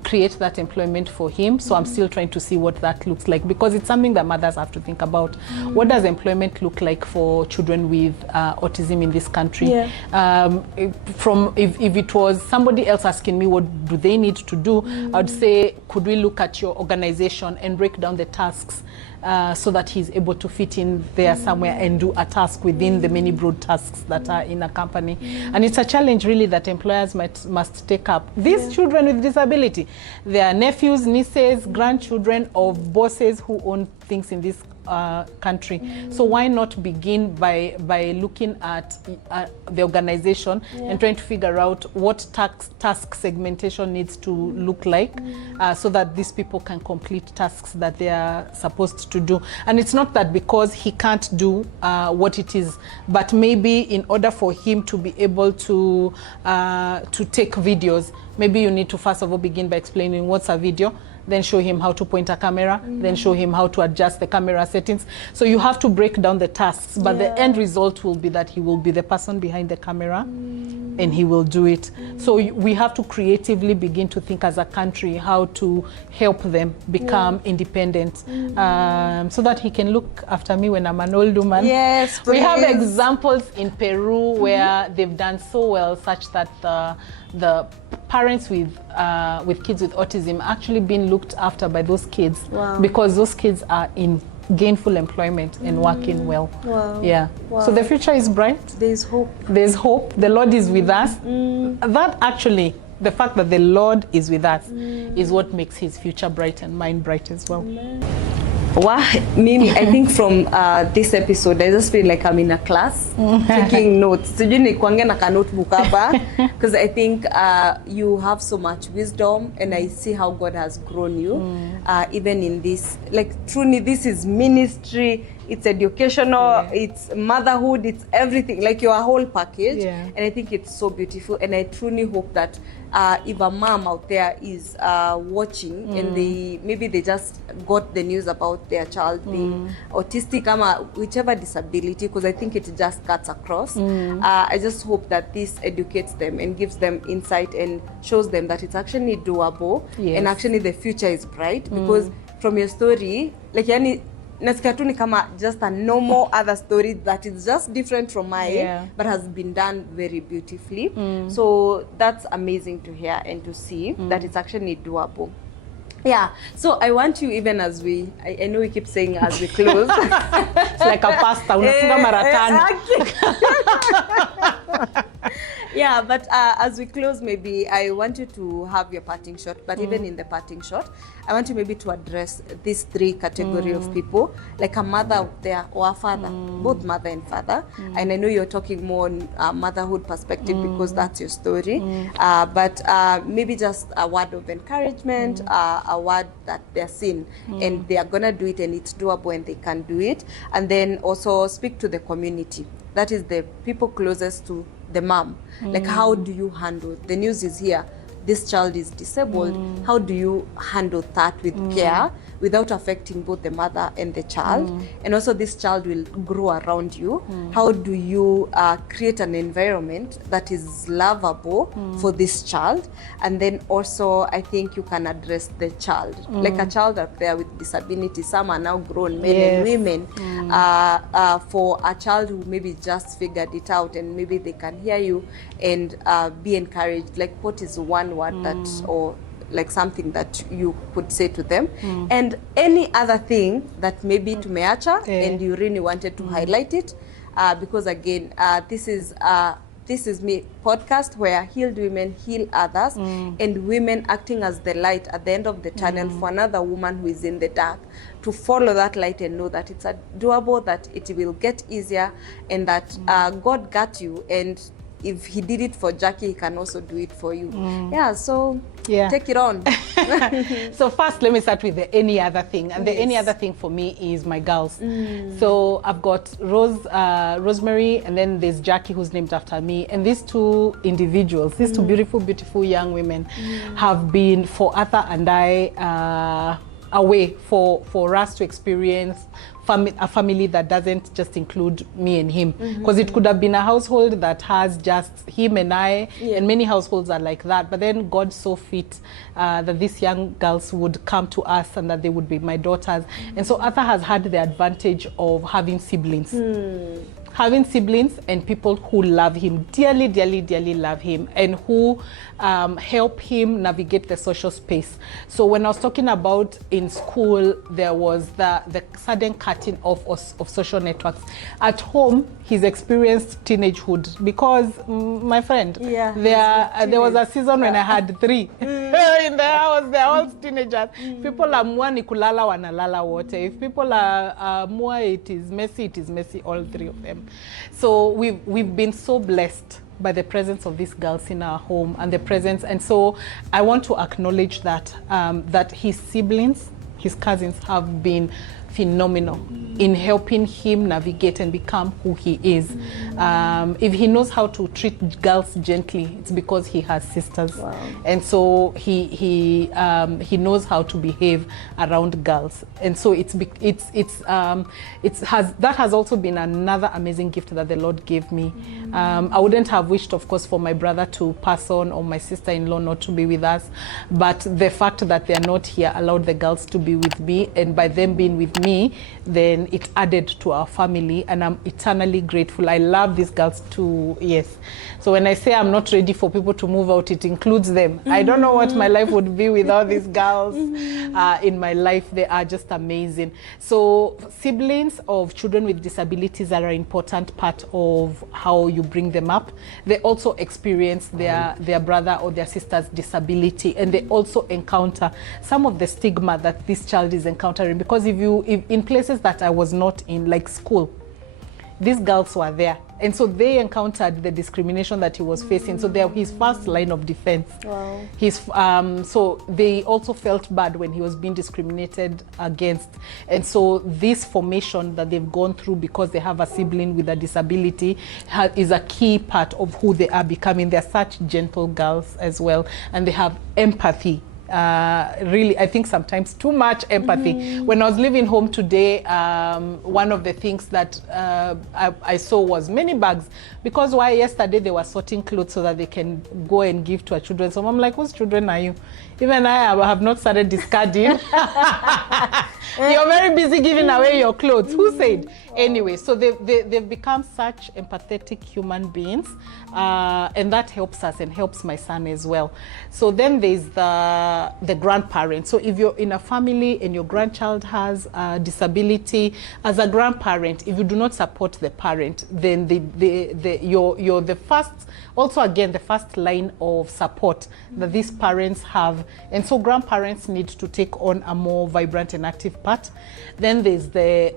create that employment for him. So I'm still trying to see what that looks like, because it's something that mothers have to think about. What does employment look like for children with autism in this country? If it was somebody else asking me what do they need to do, I would say, could we look at your organization and break down the tasks so that he's able to fit in there somewhere and do a task within the many broad tasks that are in a company. And it's a challenge really that employers must take up. These children with disability, they are nephews, nieces, grandchildren of bosses who own things in this country. So why not begin by looking at the organization and trying to figure out what task segmentation needs to look like so that these people can complete tasks that they are supposed to do. And it's not that because he can't do what it is, but maybe in order for him to be able to take videos, maybe you need to first of all begin by explaining what's a video, then show him how to point a camera, then show him how to adjust the camera settings. So you have to break down the tasks, but the end result will be that he will be the person behind the camera and he will do it. So we have to creatively begin to think as a country how to help them become independent so that he can look after me when I'm an old woman. Yes, please. We have examples in Peru where they've done so well such that the parents with kids with autism actually been looked after by those kids because those kids are in gainful employment and working well. So the future is bright. There's hope. There's hope. The Lord is with us. That actually, the fact that the Lord is with us is what makes his future bright and mine bright as well. Mimi, I think from this episode, I just feel like I'm in a class taking notes. Because I think you have so much wisdom, and I see how God has grown you, even in this. Like, truly, this is ministry. It's educational, it's motherhood, it's everything, like you're a whole package. And I think it's so beautiful. And I truly hope that if a mom out there is watching and maybe they just got the news about their child being autistic or whichever disability, because I think it just cuts across. I just hope that this educates them and gives them insight and shows them that it's actually doable and actually the future is bright. Because from your story, like nasikia tu ni kama just a normal other story that is just different from mine, but has been done very beautifully. So that's amazing to hear and to see that it's actually doable. Yeah, so I want you, even as I know we keep saying as we close. It's like a pasta, unafunga mara tano. Yeah, but as we close, maybe I want you to have your parting shot, but even in the parting shot, I want you maybe to address these three category of people, like a mother out there or a father, both mother and father. And I know you're talking more on a motherhood perspective because that's your story, but maybe just a word of encouragement, a word that they're seeing and they are gonna do it and it's doable and they can do it. And then also speak to the community, that is the people closest to the mom. Like, how do you handle the news is here, this child is disabled, how do you handle that with care without affecting both the mother and the child? And also this child will grow around you. How do you create an environment that is lovable for this child? And then also I think you can address the child, like a child up there with disability. Some are now grown men and women. For a child who maybe just figured it out and maybe they can hear you and be encouraged, like what is one word that, or like something that you could say to them, and any other thing that maybe tumeacha and you really wanted to highlight it, because again, this is me podcast where healed women heal others, and women acting as the light at the end of the tunnel for another woman who is in the dark, to follow that light and know that it's doable, that it will get easier, and that God got you, and if he did it for Jaki, he can also do it for you. So take it on. So first, let me start with the any other thing. And the any other thing for me is my girls. So I've got Rosemary, and then there's Jaki, who's named after me. And these two individuals, these two beautiful, beautiful young women have been for Arthur and I a way for us to experience a family that doesn't just include me and him, because it could have been a household that has just him and I, and many households are like that, but then God saw fit that these young girls would come to us and that they would be my daughters. And so Arthur has had the advantage of having siblings. Having siblings and people who love him, dearly, dearly, dearly love him, and who help him navigate the social space. So when I was talking about in school, there was the sudden cutting off of social networks. At home, he's experienced teenagehood because, my friend, there was a season when I had 3 in the house. They're all teenagers. People are mua ni kulala wanalala wote. If people are mua, it is messy, all 3 of them. So we've been so blessed by the presence of these girls in our home, and the presence, and so I want to acknowledge that that his siblings, his cousins, have been phenomenal in helping him navigate and become who he is. If he knows how to treat girls gently, it's because he has sisters. And so he knows how to behave around girls. And so that has also been another amazing gift that the Lord gave me. I wouldn't have wished, of course, for my brother to pass on or my sister-in-law not to be with us, but the fact that they are not here allowed the girls to be with me, and by them being with me, then it added to our family, and I'm eternally grateful. I love these girls too. Yes. So when I say I'm not ready for people to move out, it includes them. I don't know what my life would be without these girls in my life. They are just amazing. So siblings of children with disabilities are an important part of how you bring them up. They also experience their brother or their sister's disability, and they also encounter some of the stigma that this child is encountering, because if in places that I was not in, like school, these girls were there, and so they encountered the discrimination that he was facing. So they're his first line of defense. So they also felt bad when he was being discriminated against, and so this formation that they've gone through because they have a sibling with a disability is a key part of who they are becoming. They're such gentle girls as well, and they have empathy. Really, I think sometimes too much empathy. When I was leaving home today, one of the things that I saw was many bags, because yesterday they were sorting clothes so that they can go and give to our children. So I'm like, whose children are you? Even I have not started discarding. You're very busy giving away your clothes. Who said? Anyway, so they've become such empathetic human beings, and that helps us and helps my son as well. So then there's the the grandparent. So if you're in a family and your grandchild has a disability, as a grandparent, if you do not support the parent, then you're the first, also again, the first line of support that these parents have. And so grandparents need to take on a more vibrant and active part. Then there's the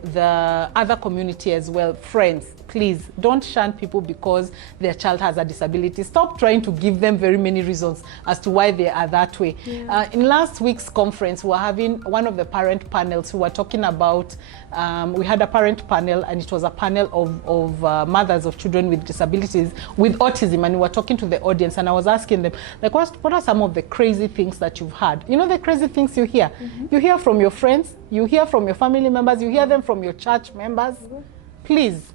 other community as well, friends. Please don't shun people because their child has a disability. Stop trying to give them very many reasons as to why they are that way. Yeah. In last week's conference, we were having one of the parent panels who were talking about, we had a parent panel, and it was a panel of mothers of children with disabilities with autism, and we were talking to the audience, and I was asking them, like, what are some of the crazy things that you've heard? You know, the crazy things you hear? You hear from your friends, you hear from your family members, you hear them from your church members. Please,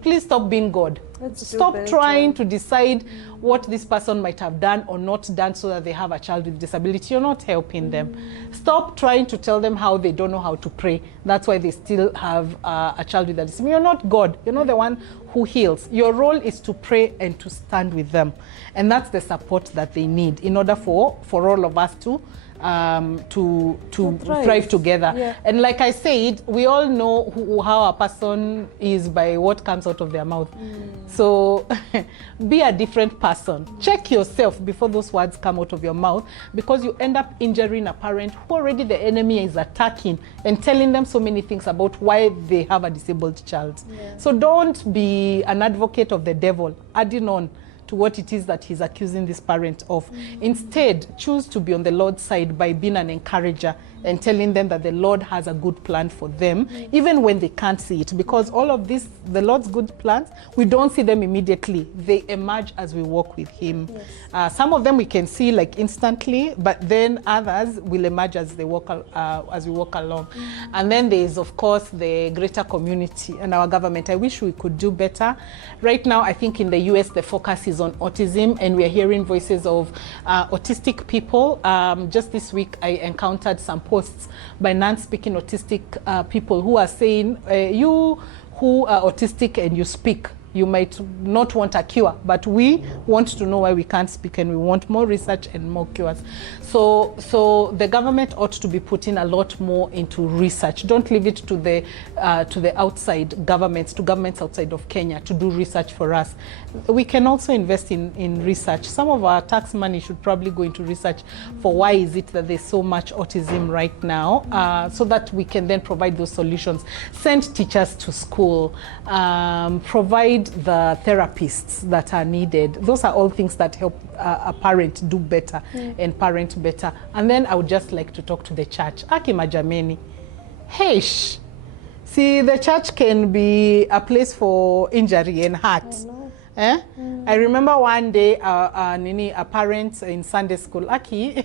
please stop being God. Stop trying to decide what this person might have done or not done so that they have a child with disability. You're not helping them. Stop trying to tell them how they don't know how to pray. That's why they still have a child with a disability. You're not God. You're not the one who heals. Your role is to pray and to stand with them. And that's the support that they need in order for all of us to thrive together. Yeah. And like I said, we all know how a person is by what comes out of their mouth. So be a different person. Check yourself before those words come out of your mouth, because you end up injuring a parent who already the enemy is attacking and telling them so many things about why they have a disabled child. Yeah. So don't be an advocate of the devil, adding on to what it is that he's accusing this parent of. Instead, choose to be on the Lord's side by being an encourager and telling them that the Lord has a good plan for them, even when they can't see it. Because all of this, the Lord's good plans, we don't see them immediately. They emerge as we walk with him. Yes. Some of them we can see like instantly, but then others will emerge as we walk along. And then there is, of course, the greater community and our government. I wish we could do better. Right now, I think in the US, the focus is on autism, and we are hearing voices of autistic people. Just this week, I encountered some posts by non-speaking autistic people who are saying, you who are autistic and you speak, you might not want a cure, but we want to know why we can't speak, and we want more research and more cures. So the government ought to be putting a lot more into research. Don't leave it to the outside governments, to governments outside of Kenya to do research for us. We can also invest in research. Some of our tax money should probably go into research for why is it that there's so much autism right now, so that we can then provide those solutions. Send teachers to school, provide the therapists that are needed. Those are all things that help a parent do better and parent better. And then I would just like to talk to the church. Aki majameni. Hey, see, the church can be a place for injury and hurt. I remember one day a parent in Sunday school, Aki,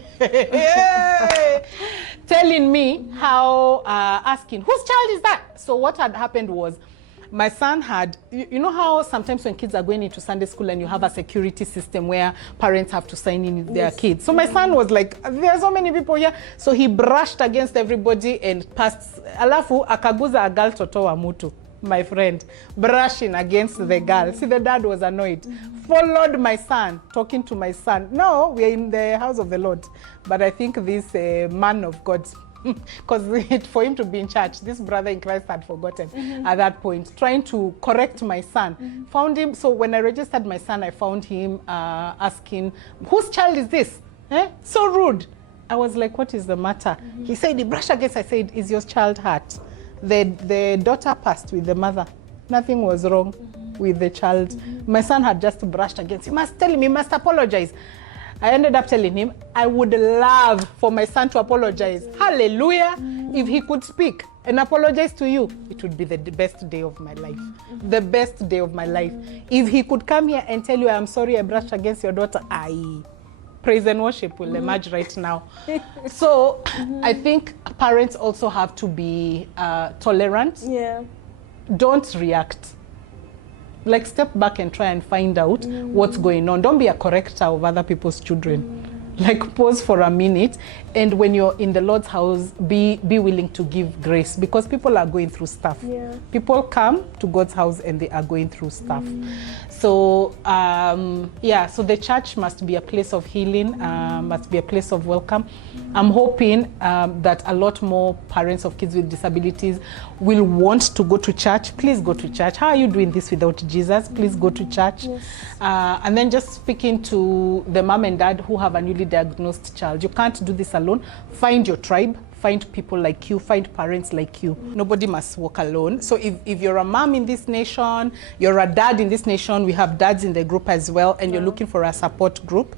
telling me how, asking, whose child is that? So what had happened was, my son had, you know how sometimes when kids are going into Sunday school and you have a security system where parents have to sign in their kids. So my son was like, there are so many people here. So he brushed against everybody and passed. Alafu akaguza a girl toto wa mutu, my friend, brushing against the girl. See, the dad was annoyed. Followed my son, talking to my son. No, we are in the house of the Lord. But I think this man of God, because for him to be in church, this brother in Christ had forgotten at that point, trying to correct my son. Found him, so when I registered my son, I found him asking, whose child is this? So rude. I was like, what is the matter? He said, he brushed against. I said, is your child hurt? The daughter passed with the mother. Nothing was wrong with the child. My son had just brushed against. You must tell him, he must apologize. I ended up telling him, I would love for my son to apologize. Hallelujah. If he could speak and apologize to you, it would be the best day of my life. The best day of my life. If he could come here and tell you, I'm sorry I brushed against your daughter, praise and worship will emerge right now. So I think parents also have to be tolerant. Yeah. Don't react. Like, step back and try and find out what's going on. Don't be a corrector of other people's children. Like, pause for a minute, and when you're in the Lord's house, be willing to give grace, because people are going through stuff. People come to God's house and they are going through stuff. So so the church must be a place of healing, must be a place of welcome. I'm hoping that a lot more parents of kids with disabilities will want to go to church. Please go to church. How are you doing this without Jesus? Please go to church. Yes. And then just speaking to the mom and dad who have a newly diagnosed child. You can't do this alone. Find your tribe. Find people like you, find parents like you. Nobody must walk alone. So if you're a mom in this nation, you're a dad in this nation, we have dads in the group as well, and you're looking for a support group,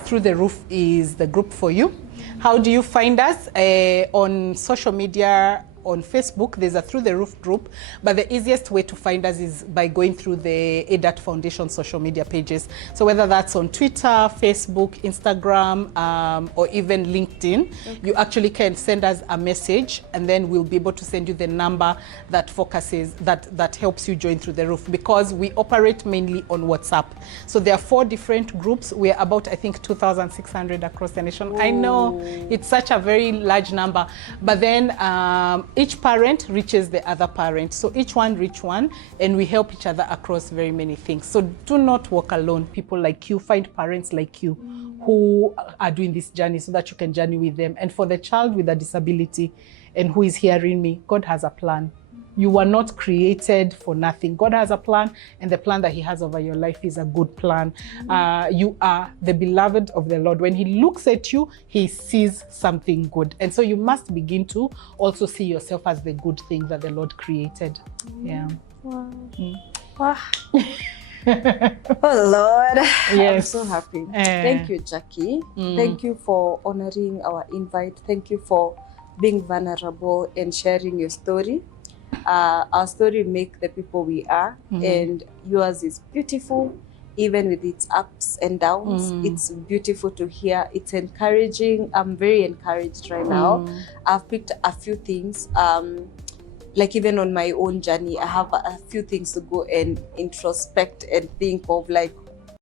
Through the Roof is the group for you. How do you find us? On social media, on Facebook, there's a Through the Roof group, but the easiest way to find us is by going through the ADAT Foundation social media pages. So whether that's on Twitter, Facebook, Instagram, or even LinkedIn, you actually can send us a message, and then we'll be able to send you the number that focuses, that helps you join Through the Roof, because we operate mainly on WhatsApp. So there are 4 different groups. We're about, I think, 2,600 across the nation. Ooh. I know it's such a very large number, but then each parent reaches the other parent. So each one reach one, and we help each other across very many things. So do not walk alone. People like you, find parents like you who are doing this journey so that you can journey with them. And for the child with a disability and who is hearing me, God has a plan. You were not created for nothing. God has a plan, and the plan that he has over your life is a good plan. You are the beloved of the Lord. When he looks at you, he sees something good. And so you must begin to also see yourself as the good thing that the Lord created. Yeah. Wow. Wow. Oh Lord, yes. I'm so happy. Thank you, Jaki. Thank you for honoring our invite. Thank you for being vulnerable and sharing your story. Our story make the people we are, and yours is beautiful, even with its ups and downs. It's beautiful to hear. It's encouraging. I'm very encouraged right now. I've picked a few things, like even on my own journey, I have a few things to go and introspect and think of, like,